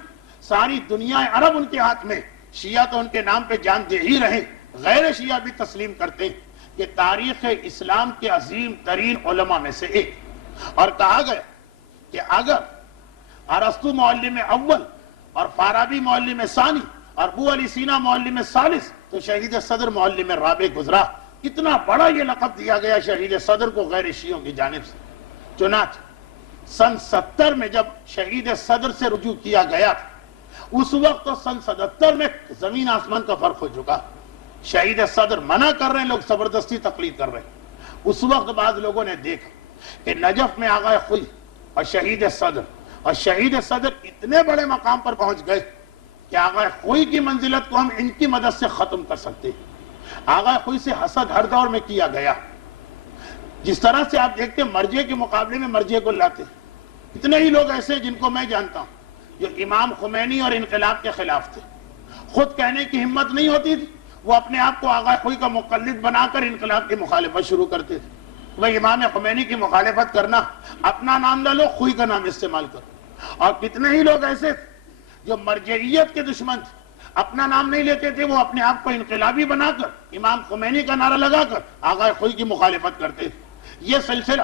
ساری دنیا عرب ان کے ہاتھ میں، شیعہ تو ان کے نام پہ جان دے ہی رہے، غیر شیعہ بھی تسلیم کرتے ہیں کہ تاریخ اسلام کے عظیم ترین علماء میں سے ایک۔ اور کہا گیا کہ اگر ارسطو معلم اول اور فارابی معلم ثانی اور ابو علی سینا معلم ثالث تو شہید صدر معلم رابع گزرا۔ کتنا بڑا یہ لقب دیا گیا شہید صدر کو غیر شیعوں کی جانب سے۔ چنانچہ سن 70 میں جب شہید صدر سے رجوع کیا گیا تھا، اس وقت تو سن 77 میں زمین آسمان کا فرق ہو چکا۔ شہید صدر منع کر رہے ہیں، لوگ زبردستی تقلید کر رہے ہیں۔ اس وقت بعض لوگوں نے دیکھا کہ نجف میں آغا خوئی اور شہید صدر اتنے بڑے مقام پر پہنچ گئے کہ آغا خوئی کی منزلت کو ہم ان کی مدد سے ختم کر سکتے ہیں۔ آغا خوئی سے حسد ہر دور میں کیا گیا، جس طرح سے آپ دیکھتے ہیں مرجع کے مقابلے میں مرجع کو لاتے ہیں۔ اتنے ہی لوگ ایسے جن کو میں جانتا ہوں جو امام خمینی اور انقلاب کے خلاف تھے، خود کہنے کی ہمت نہیں ہوتی تھی، وہ اپنے آپ کو آغا خوئی کا مقلد بنا کر انقلاب کی مخالفت شروع کرتے تھے۔ وہ امام خمینی کی مخالفت کرنا، اپنا نام نہ لو، خوئی کا نام استعمال کرو۔ اور کتنے ہی لوگ ایسے تھے جو مرجعیت کے دشمن تھے، اپنا نام نہیں لیتے تھے، وہ اپنے آپ کو انقلابی بنا کر امام خمینی کا نعرہ لگا کر آغا خوئی کی مخالفت کرتے تھے۔ یہ سلسلہ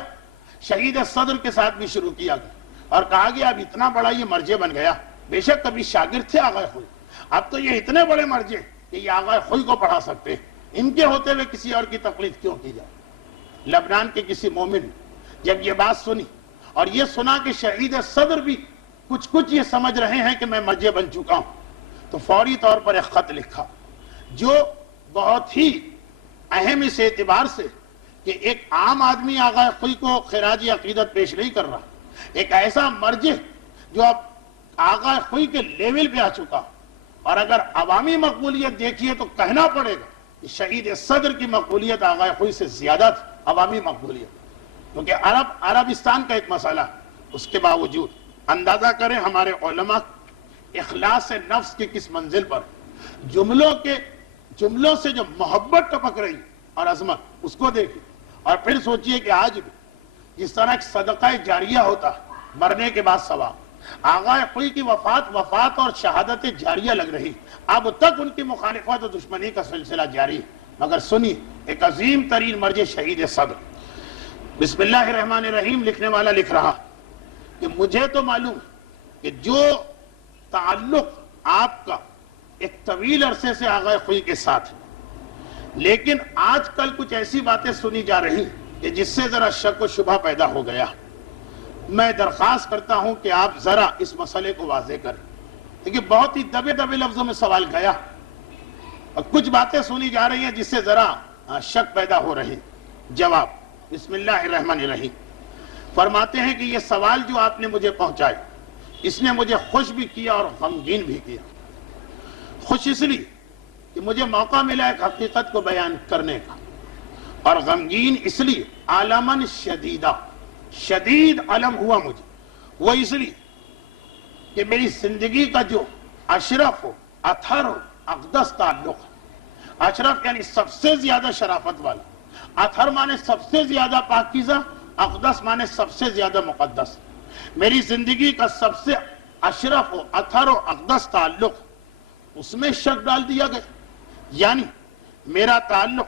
شہید صدر کے ساتھ بھی شروع کیا گیا اور کہا گیا اب اتنا بڑا یہ مرجع بن گیا، بے شک کبھی شاگرد تھے آغا خوئی، اب تو یہ اتنے بڑے مرجع کہ یہ آغا خوئی کو پڑھا سکتے ہیں، ان کے ہوتے ہوئے کسی اور کی تقلید کیوں کی جائے۔ لبنان کے کسی مومن جب یہ بات سنی اور یہ سنا کہ شہید صدر بھی کچھ یہ سمجھ رہے ہیں کہ میں مرجع بن چکا ہوں، تو فوری طور پر ایک خط لکھا جو بہت ہی اہم اس اعتبار سے کہ ایک عام آدمی آغا خوئی کو خراج عقیدت پیش نہیں کر رہا، ایک ایسا مرجع جو اب آغا خوئی کے لیول پہ آ چکا، اور اگر عوامی مقبولیت دیکھیے تو کہنا پڑے گا کہ شہید صدر کی مقبولیت آغا خوئی سے زیادہ تھی، عوامی مقبولیت، کیونکہ عربستان کا ایک مسئلہ، اس کے باوجود اندازہ کریں ہمارے علماء اخلاص نفس کی کس منزل پر، جملوں سے جو محبت ٹپک رہی اور عظمت، اس کو دیکھیں اور پھر سوچئے کہ آج بھی جس طرح ایک صدقہ جاریہ ہوتا ہے مرنے کے بعد ثواب، آغا خوئی کی وفات اور شہادت جاریہ لگ رہی، اب تک ان کی مخالفت و دشمنی کا سلسلہ جاری، مگر سنی ایک عظیم ترین مرجع شہید صدر بسم اللہ الرحمن الرحیم لکھنے والا لکھ رہا کہ مجھے تو معلوم کہ جو تعلق آپ کا ایک طویل عرصے سے آغا خوئی کے ساتھ، لیکن آج کل کچھ ایسی باتیں سنی جا رہی کہ جس سے ذرا شک و شبہ پیدا ہو گیا، میں درخواست کرتا ہوں کہ آپ ذرا اس مسئلے کو واضح کریں، کیونکہ بہت ہی دبے دبے لفظوں میں سوال گیا اور کچھ باتیں سنی جا رہی ہیں جس سے ذرا شک پیدا ہو رہے ہیں۔ جواب بسم اللہ الرحمن الرحیم فرماتے ہیں کہ یہ سوال جو آپ نے مجھے پہنچائے اس نے مجھے خوش بھی کیا اور غمگین بھی کیا۔ خوش اس لیے کہ مجھے موقع ملا ایک حقیقت کو بیان کرنے کا، اور غمگین اس لیے عالماً شدیدہ، شدید علم ہوا مجھے، وہ اس لیے کہ میری زندگی کا جو اشرف ہو، اطہر ہو، اقدس تعلق ہے۔ اشرف یعنی سب سے زیادہ شرافت والا، اطہر مانے سب سے زیادہ پاکیزہ، اقدس مانے سب سے زیادہ مقدس۔ میری زندگی کا سب سے اشرف و اطہر و اقدس تعلق، اس میں شک ڈال دیا گیا، یعنی میرا تعلق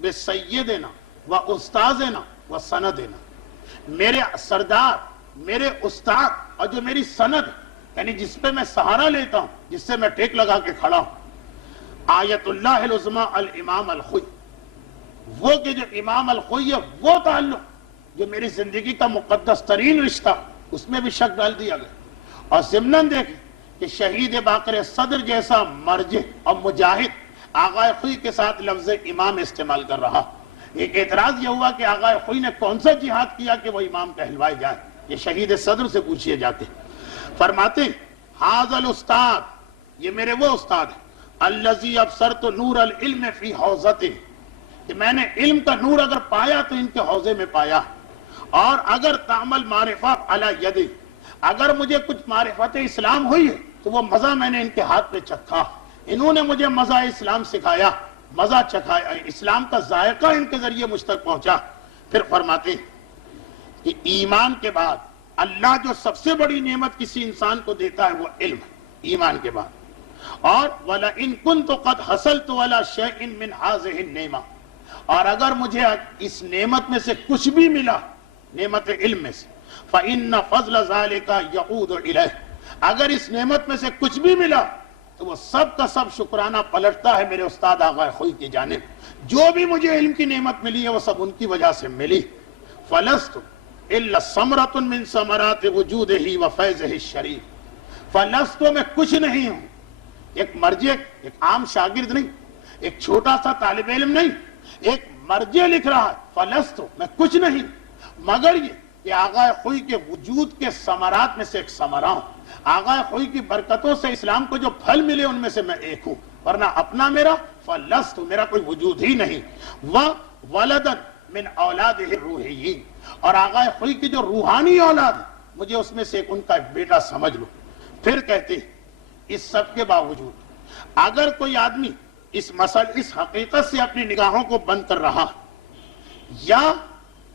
بے سیدنا و استاذنا و سندنا، میرے سردار، میرے استاد اور جو میری سند یعنی جس پہ میں سہارا لیتا ہوں، جس سے میں ٹیک لگا کے کھڑا ہوں، آیت اللہ العظمی الامام الخوئی، وہ کہ جو امام الخوئی ہے وہ تعلق جو میری زندگی کا مقدس ترین رشتہ، اس میں بھی شک ڈال دیا گیا۔ اور ضمناً دیکھیں کہ شہید باقر صدر جیسا مرجع اور مجاہد آغا خوئی کے ساتھ لفظ امام استعمال کر رہا۔ ایک اعتراض یہ ہوا کہ آغا خوئی نے کون سا جہاد کیا کہ وہ امام کہلوائے جائے، یہ شہید صدر سے پوچھئے جاتے۔ فرماتے ھذا الاستاد، یہ میرے وہ استاد ہیں، الذی ابصرت نور العلم فی حوضتہ، کہ میں نے علم کا نور اگر پایا تو ان کے حوضے میں پایا، اور اگر تعمل معرفہ علی یدی، اگر مجھے کچھ معرفت اسلام ہوئی ہے تو وہ مزہ میں نے ان کے ہاتھ پہ چکھا، انہوں نے مجھے مزہ اسلام سکھایا، مزہ چکھایا، اسلام کا ذائقہ ان کے ذریعے مجھ تک پہنچا۔ پھر فرماتے کہ ایمان کے بعد اللہ جو سب سے بڑی نعمت کسی انسان کو دیتا ہے وہ علم ہے، ایمان کے بعد۔ اور وَلَئِن كُنْتُ قَدْ حَصَلْتُ عَلَى شَيْءٍ مِّنْ هَٰذِهِ النِّعْمَةِ، اور اگر مجھے اس نعمت میں سے کچھ بھی ملا، نعمت علم میں سے، فَإِنَّ فَضْلَ ذَلِكَ يَعُودُ إِلَيْهِ، اگر اس نعمت میں سے کچھ بھی ملا تو وہ سب کا سب شکرانہ پلٹتا ہے میرے استاد آغا خوئی کی جانب۔ جو بھی مجھے علم کی نعمت ملی ہے وہ سب ان کی وجہ سے ملی۔ فَلَسْتُ إِلَّا ثَمْرَةٌ مِّن ثَمَرَاتِ وُجُودِهِ وَفَيْضِهِ الشَّرِيفِ، فَلَسْتُ میں کچھ نہیں ہوں، ایک مرجع، ایک عام شاگرد نہیں، ایک چھوٹا سا طالب علم نہیں، ایک مرجع لکھ رہا ہے، فَلَسْتُ میں کچھ نہیں مگر یہ کہ آغا خوئی کے وجود کے ثمرات میں سے ایک ثمرہ ہوں، آغا خوئی کی برکتوں سے اسلام کو جو پھل ملے ان میں سے میں ایک ہوں، ورنہ اپنا میرا فلست، میرا کوئی وجود ہی نہیں۔ وَوَلَدًا مِّنْ أَوْلَادِهِ الرُّوحِيِّينَ، اور آغا خوئی کی جو روحانی اولاد ہے مجھے اس میں سے ان کا ایک بیٹا سمجھ لو۔ پھر کہتے ہیں اس سب کے باوجود اگر کوئی آدمی اس حقیقت سے اپنی نگاہوں کو بند کر رہا یا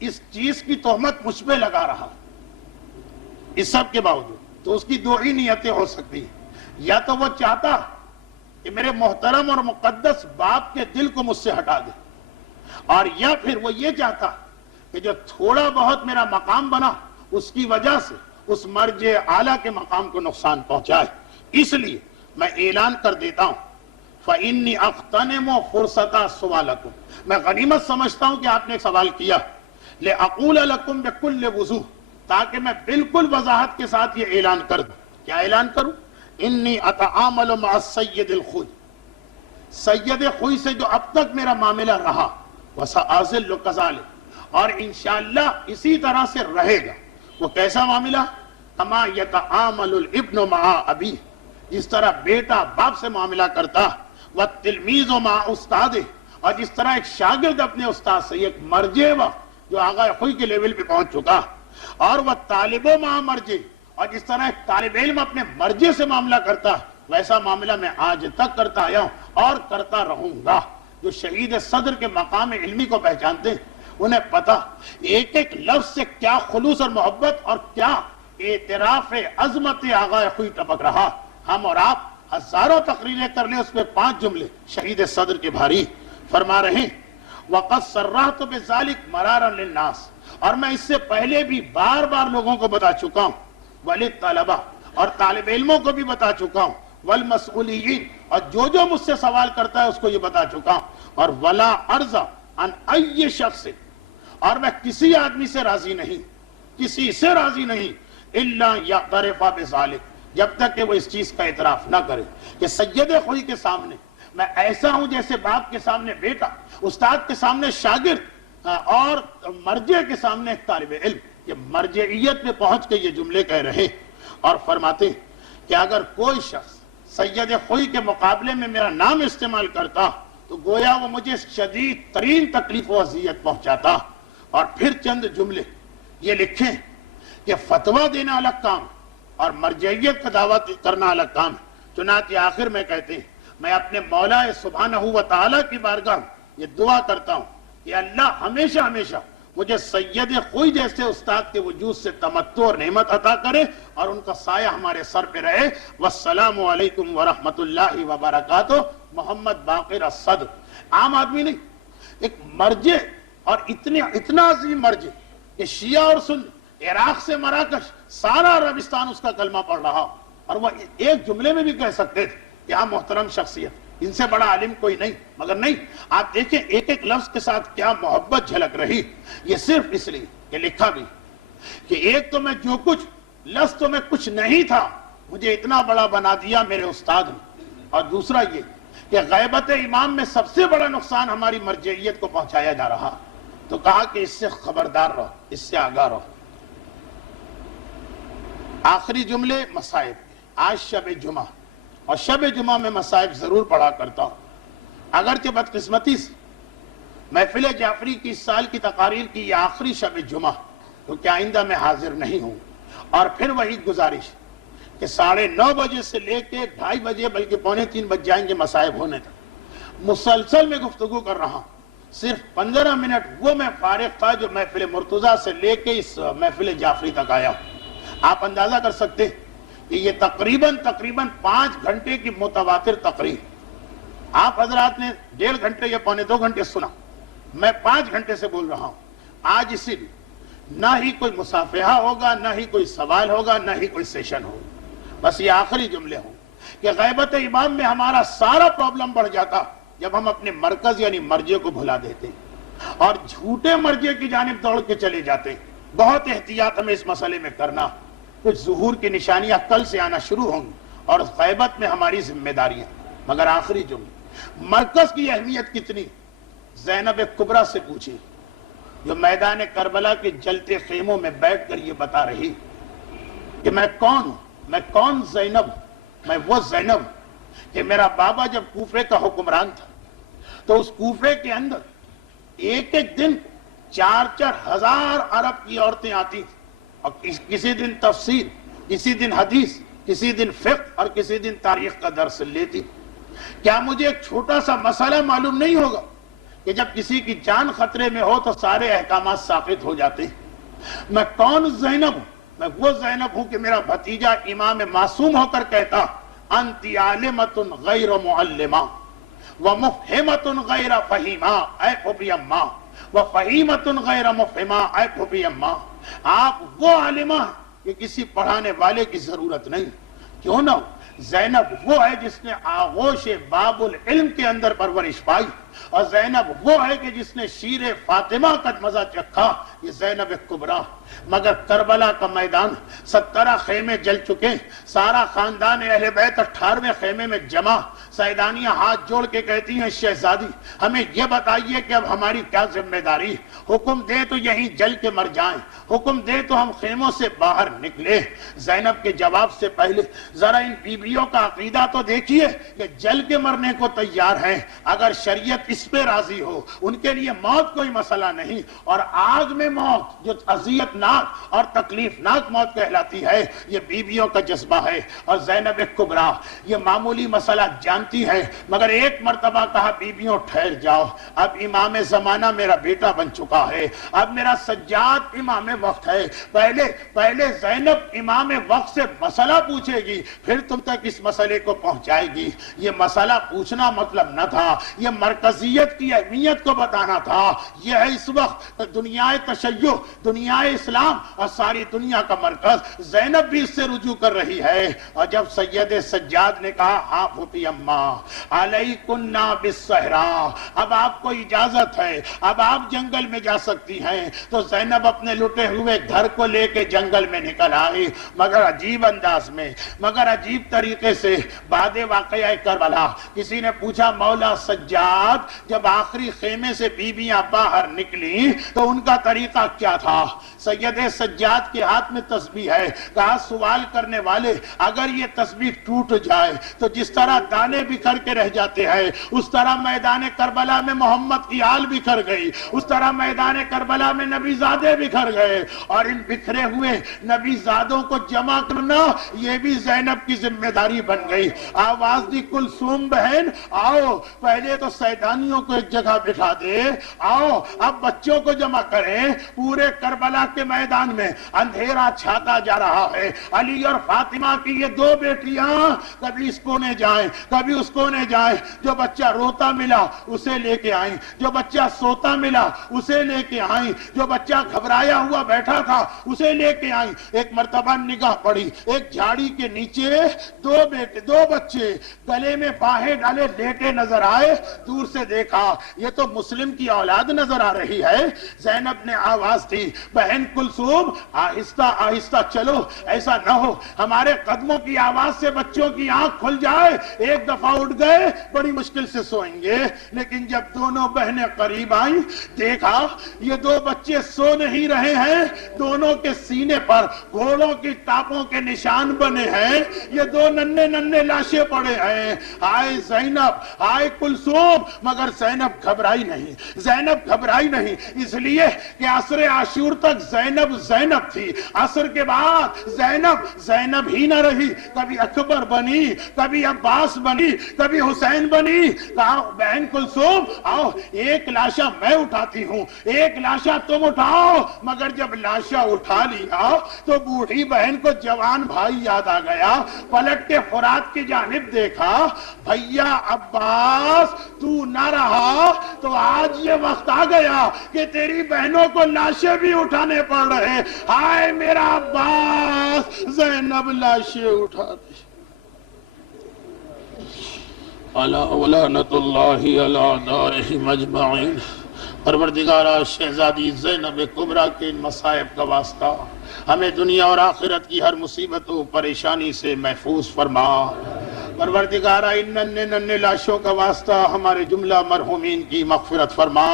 اس چیز کی تہمت مجھ پہ لگا رہا، اس سب کے باوجود تو اس کی دو ہی نیتیں ہو سکتی ہیں، یا تو وہ چاہتا کہ میرے محترم اور مقدس باپ کے دل کو مجھ سے ہٹا دے، اور یا پھر وہ یہ چاہتا کہ جو تھوڑا بہت میرا مقام بنا اس کی وجہ سے اس مرجع اعلیٰ کے مقام کو نقصان پہنچائے۔ اس لیے میں اعلان کر دیتا ہوں فَإِنِّي أَغْتَنِمُ فُرْصَتَ سُؤَالَكُمْ، میں غنیمت سمجھتا ہوں کہ آپ نے ایک سوال کیا، لِأَقُولَ لَكُمْ بِكُلِّ وُضُوحٍ، تاکہ میں بالکل وضاحت کے ساتھ یہ اعلان کر دوں۔ کیا اعلان کروں؟ انی اتعامل مع السید الخوئی، سید خوئی سے جو اب تک میرا معاملہ رہا، وسأظل كذلك، اور انشاءاللہ اسی طرح سے رہے گا۔ وہ کیسا معاملہ؟ کما یتعامل الابن مع ابیہ، جس طرح بیٹا باپ سے معاملہ کرتا، والتلمیذ مع استادہ، اور جس طرح ایک شاگرد اپنے استاد سے، ایک مرجع وقت جو آغا خوئی کے لیول پہ پہنچ چکا، اور وہ طالب مع مرجع، اور جس طرح ایک طالب علم اپنے مرجع سے معاملہ کرتا، ویسا معاملہ میں آج تک کرتا آیا ہوں اور کرتا رہوں گا۔ جو شہید صدر کے مقام علمی کو پہچانتے ہیں انہیں پتا ایک ایک لفظ سے کیا خلوص اور محبت اور کیا اعتراف عظمت آغا خوئی ٹپک رہا. ہم اور آپ ہزاروں تقریریں کر لیں، اس پہ 5 جملے شہید صدر کے بھاری فرما رہے ہیں وَقَدْ صَرَّحْتُ بِذَلِكَ مَرَارًا لِلنَّاسِ، اور میں اس سے پہلے بھی بار بار لوگوں کو بتا چکا ہوں، وَلِلطَّلَبَةِ، اور طالب علموں کو بھی بتا چکا ہوں، وَالْمَسْئُولِيِّينَ، اور جو مجھ سے سوال کرتا ہے اس کو یہ بتا چکا ہوں، اور وَلَا أَرْضَ عَنْ أَيِّ شَخْصٍ، اور میں کسی آدمی سے راضی نہیں، کسی سے راضی نہیں، إِلَّا يَعْتَرِفَ بِذَلِكَ، جب تک کہ وہ اس چیز کا اعتراف نہ کرے کہ سید خوئی کے سامنے میں ایسا ہوں جیسے باپ کے سامنے بیٹا، استاد کے سامنے شاگرد، اور مرجع کے سامنے ایک طالب علم. یہ مرجعیت میں پہنچ کے یہ جملے کہہ رہے اور فرماتے ہیں کہ اگر کوئی شخص سید خوئی کے مقابلے میں میرا نام استعمال کرتا تو گویا وہ مجھے شدید ترین تکلیف و اذیت پہنچاتا. اور پھر چند جملے یہ لکھیں کہ فتویٰ دینا الگ کام اور مرجعیت کا دعویٰ کرنا الگ کام. چنانچہ آخر میں کہتے ہیں میں اپنے مولا سبحانہ و تعالیٰ کی بارگاہ یہ دعا کرتا ہوں کہ اللہ ہمیشہ ہمیشہ مجھے سید خوئی جیسے استاد کے وجود سے تمتع اور نعمت عطا کرے اور ان کا سایہ ہمارے سر پہ رہے. والسلام علیکم ورحمۃ اللہ وبرکاتہ. محمد باقر الصدر. عام آدمی نہیں، ایک مرجع، اور اتنا عظیم مرجع کہ شیعہ اور سنی عراق سے مراکش سارا عربستان اس کا کلمہ پڑھ رہا، اور وہ ایک جملے میں بھی کہہ سکتے تھے کہ ہاں محترم شخصیت، ان سے بڑا عالم کوئی نہیں. مگر نہیں، آپ دیکھیں ایک ایک لفظ کے ساتھ کیا محبت جھلک رہی. یہ صرف اس لیے کہ لکھا بھی کہ ایک تو میں جو کچھ لفظ تو میں کچھ نہیں تھا، مجھے اتنا بڑا بنا دیا میرے استاد نے، اور دوسرا یہ کہ غیبت امام میں سب سے بڑا نقصان ہماری مرجعیت کو پہنچایا جا رہا. تو کہا کہ اس سے خبردار رہو، اس سے آگاہ رہو. آخری جملے مصائب. آج شب جمعہ، اور شب جمعہ میں مصائب ضرور پڑھا کرتا ہوں، اگرچہ بدقسمتی سے محفل جعفری کی اس سال کی تقاریر کی یہ آخری شب جمعہ، تو کیا آئندہ میں حاضر نہیں ہوں. اور پھر وہی گزارش کہ 9:30 بجے سے لے کے 2:30 بجے بلکہ 2:45 بج جائیں گے مصائب ہونے تک مسلسل میں گفتگو کر رہا ہوں. صرف 15 منٹ وہ میں فارغ تھا جو محفل مرتضیٰ سے لے کے اس محفل جعفری تک آیا ہوں. آپ اندازہ کر سکتے کہ یہ تقریباً 5 گھنٹے کی متواتر تقریر. آپ حضرات نے 1.5 گھنٹے یا 2.25 گھنٹے سنا، میں 5 گھنٹے سے بول رہا ہوں. آج اسی لیے نہ ہی کوئی مصافحہ ہوگا، نہ ہی کوئی سوال ہوگا، نہ ہی کوئی سیشن ہوگا. بس یہ آخری جملے ہوں کہ غیبت امام میں ہمارا سارا پرابلم بڑھ جاتا جب ہم اپنے مرکز یعنی مرجع کو بھلا دیتے اور جھوٹے مرجع کی جانب دوڑ کے چلے جاتے. بہت احتیاط ہمیں اس مسئلے میں کرنا. کچھ ظہور کی نشانیاں کل سے آنا شروع ہوں گی اور غیبت میں ہماری ذمہ داریاں. مگر آخری جملے، مرکز کی اہمیت کتنی زینب کبریٰ سے پوچھی، جو میدان کربلا کے جلتے خیموں میں بیٹھ کر یہ بتا رہی کہ میں کون ہوں، میں کون زینب ہوں. میں وہ زینب ہوں کہ میرا بابا جب کوفے کا حکمران تھا تو اس کوفے کے اندر ایک دن 4 ہزار عرب کی عورتیں آتی تھیں، اور کسی دن تفسیر، کسی دن حدیث، کسی دن فقہ اور کسی دن تاریخ کا درس لیتی. کیا مجھے ایک چھوٹا سا مسئلہ معلوم نہیں ہوگا کہ جب کسی کی جان خطرے میں ہو تو سارے احکامات ساقط ہو جاتے ہیں. میں کون زینب ہوں؟ میں وہ زینب ہوں کہ میرا بھتیجا امام معصوم ہو کر کہتا انتی عالمۃ غیر معلمہ ومفہمۃ غیر فہیمہ، اے پھوپھی اماں، وفہیمۃ غیر مفہمہ، اے پھوپھی اماں. آپ وہ عالمہ ہیں کہ کسی پڑھانے والے کی ضرورت نہیں. کیوں نہ ہو، زینب وہ ہے جس نے آغوش باب العلم کے اندر پرورش پائی، اور زینب وہ ہے کہ جس نے شیر فاطمہ کا مزہ چکھا. یہ زینب کبریٰ. مگر کربلا کا میدان 17 خیمے جل چکے، سارا خاندان اہل بیت 18ویں خیمے میں جمع. سیدانیاں ہاتھ جوڑ کے کہتی ہیں شہزادی ہمیں یہ بتائیے کہ اب ہماری کیا ذمہ داری. حکم دے تو یہیں جل کے مر جائیں، حکم دے تو ہم خیموں سے باہر نکلے. زینب کے جواب سے پہلے ذرا ان بیویوں کا عقیدہ تو دیکھیے کہ جل کے مرنے کو تیار ہیں. اگر شریعت اس پہ راضی ہو، ان کے لیے موت کوئی مسئلہ نہیں، اور آگ میں موت جو اذیت ناک اور تکلیف ناک موت کہلاتی ہے یہ بیویوں کا جذبہ ہے۔ اور زینب کبریٰ یہ معمولی مسئلہ جانتی ہے، مگر ایک مرتبہ کہا بیویوں ٹھہر جاؤ، اب امام زمانہ میرا بیٹا بن چکا ہے، اب میرا سجاد امام وقت ہے، پہلے زینب امام وقت سے مسئلہ پوچھے گی پھر تم تک اس مسئلے کو پہنچائے گی۔ یہ مسئلہ پوچھنا مطلب نہ تھا، یہ مرکزیت کی اہمیت کو بتانا تھا۔ یہ ہے اس وقت دنیا تشیع، دنیا اسلام اور ساری دنیا کا مرکز، زینب بھی اس سے رجوع کر رہی ہے۔ اور جب سید سجاد نے کہا ہاں پھوپھی اماں علیکن بالصحراء، اب آپ کو اجازت ہے، اب آپ جنگل میں جا سکتی ہیں، تو زینب اپنے لٹے ہوئے گھر کو لے کے جنگل میں نکل آئی، مگر عجیب انداز میں، مگر عجیب طریقے سے۔ بعد واقعہ کربلا کسی نے پوچھا مولا سجاد جب آخری خیمے سے بیویاں باہر نکلی تو ان کا طریقہ کیا تھا؟ سید سجاد کے ہاتھ میں تسبیح ہے، کہا سوال کرنے والے اگر یہ تسبیح ٹوٹ جائے تو جس طرح دانے بکھر کے رہ جاتے ہیں اس طرح میدان کربلا میں محمد کی آل بکھر گئی، اس طرح میدان کربلا میں نبی زادے بکھر گئے، اور ان بکھرے ہوئے نبی زادوں کو جمع کرنا یہ بھی زینب کی ذمہ داری بن گئی۔ آواز دی کلثوم بہن آؤ، پہلے تو سیدانیوں کو ایک جگہ بٹھا دے، آؤ اب بچوں کو جمع کریں۔ پورے کربلا کے میدان میں اندھیرا چھاتا جا رہا ہے، علی اور فاطمہ کی یہ دو بیٹیاں کبھی اس کونے جائیں کبھی اس کونے جائیں، جو بچہ روتا ملا اسے لے کے آئیں، جو بچہ سوتا ملا اسے لے کے آئیں، جو بچہ گھبرایا ہوا بیٹھا تھا اسے لے کے آئیں۔ ایک مرتبہ نگاہ پڑی، ایک جھاڑی کے نیچے دو بچے گلے میں باہیں ڈالے لیٹے نظر آئے، دور سے دیکھا یہ تو مسلم کی اولاد نظر آ رہی ہے۔ زینب نے آواز دی بہن کلثوم آہستہ آہستہ چلو، ایسا نہ ہو ہمارے قدموں کی آواز سے بچوں کی آنکھ کھل جائے، ایک دفعہ اٹھ گئے بڑی مشکل سے سوئیں گے۔ لیکن جب دونوں بہنیں قریب آئیں دیکھا یہ دو بچے سو نہیں رہے ہیں، دونوں کے سینے پر گھوڑوں کی ٹاپوں کے نشان بنے ہیں، یہ دو ننھے ننھے لاشیں پڑے ہیں۔ آئے زینب آئے کلثوم، مگر زینب گھبرائی نہیں، زینب گھبرائی نہیں، اس لیے کہ عصر عاشور تک زینب تھی، عصر کے بعد زینب ہی نہ رہی، کبھی اکبر بنی، کبھی عباس بنی، کبھی حسین بنی۔ کہا بہن کلثوم آؤ ایک لاشا میں اٹھاتی ہوں، ایک لاشا تم اٹھاؤ۔ مگر جب لاشا اٹھا لیا تو بوڑھی بہن کو جوان بھائی یاد آ گیا، پلٹ کے فرات کی جانب دیکھا، بھیا عباس تو نہ رہا تو آج یہ وقت آ گیا کہ تیری بہنوں کو لاشیں بھی اٹھانے پڑ رہے۔ ہائے میرا عباس، زینب لاشیں اٹھا دی۔ الا ولعنت اللہ علی اعدائہم اجمعین۔ پروردگارا شہزادی زینب کبریٰ کے ان مصائب کا واسطہ ہمیں دنیا اور آخرت کی ہر مصیبت و پریشانی سے محفوظ فرما۔ پروردگارا ان ننھے ننھے لاشوں کا واسطہ ہمارے جملہ مرحومین کی مغفرت فرما۔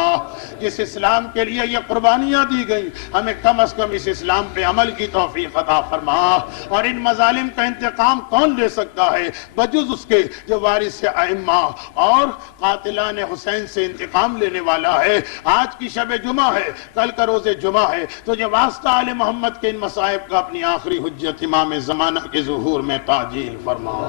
جس اسلام کے لیے یہ قربانیاں دی گئیں ہمیں کم از کم اس اسلام پہ عمل کی توفیق عطا فرما۔ اور ان مظالم کا انتقام کون لے سکتا ہے بجز اس کے جو وارث ائمہ اور قاتلان حسین سے انتقام لینے والا ہے۔ آج کی شب جمعہ ہے، کل کا روز جمعہ ہے، تو جو واسطہ آل محمد کے ان مصائب کا اپنی آخری حجت امام زمانہ کے ظہور میں تعجیل فرما۔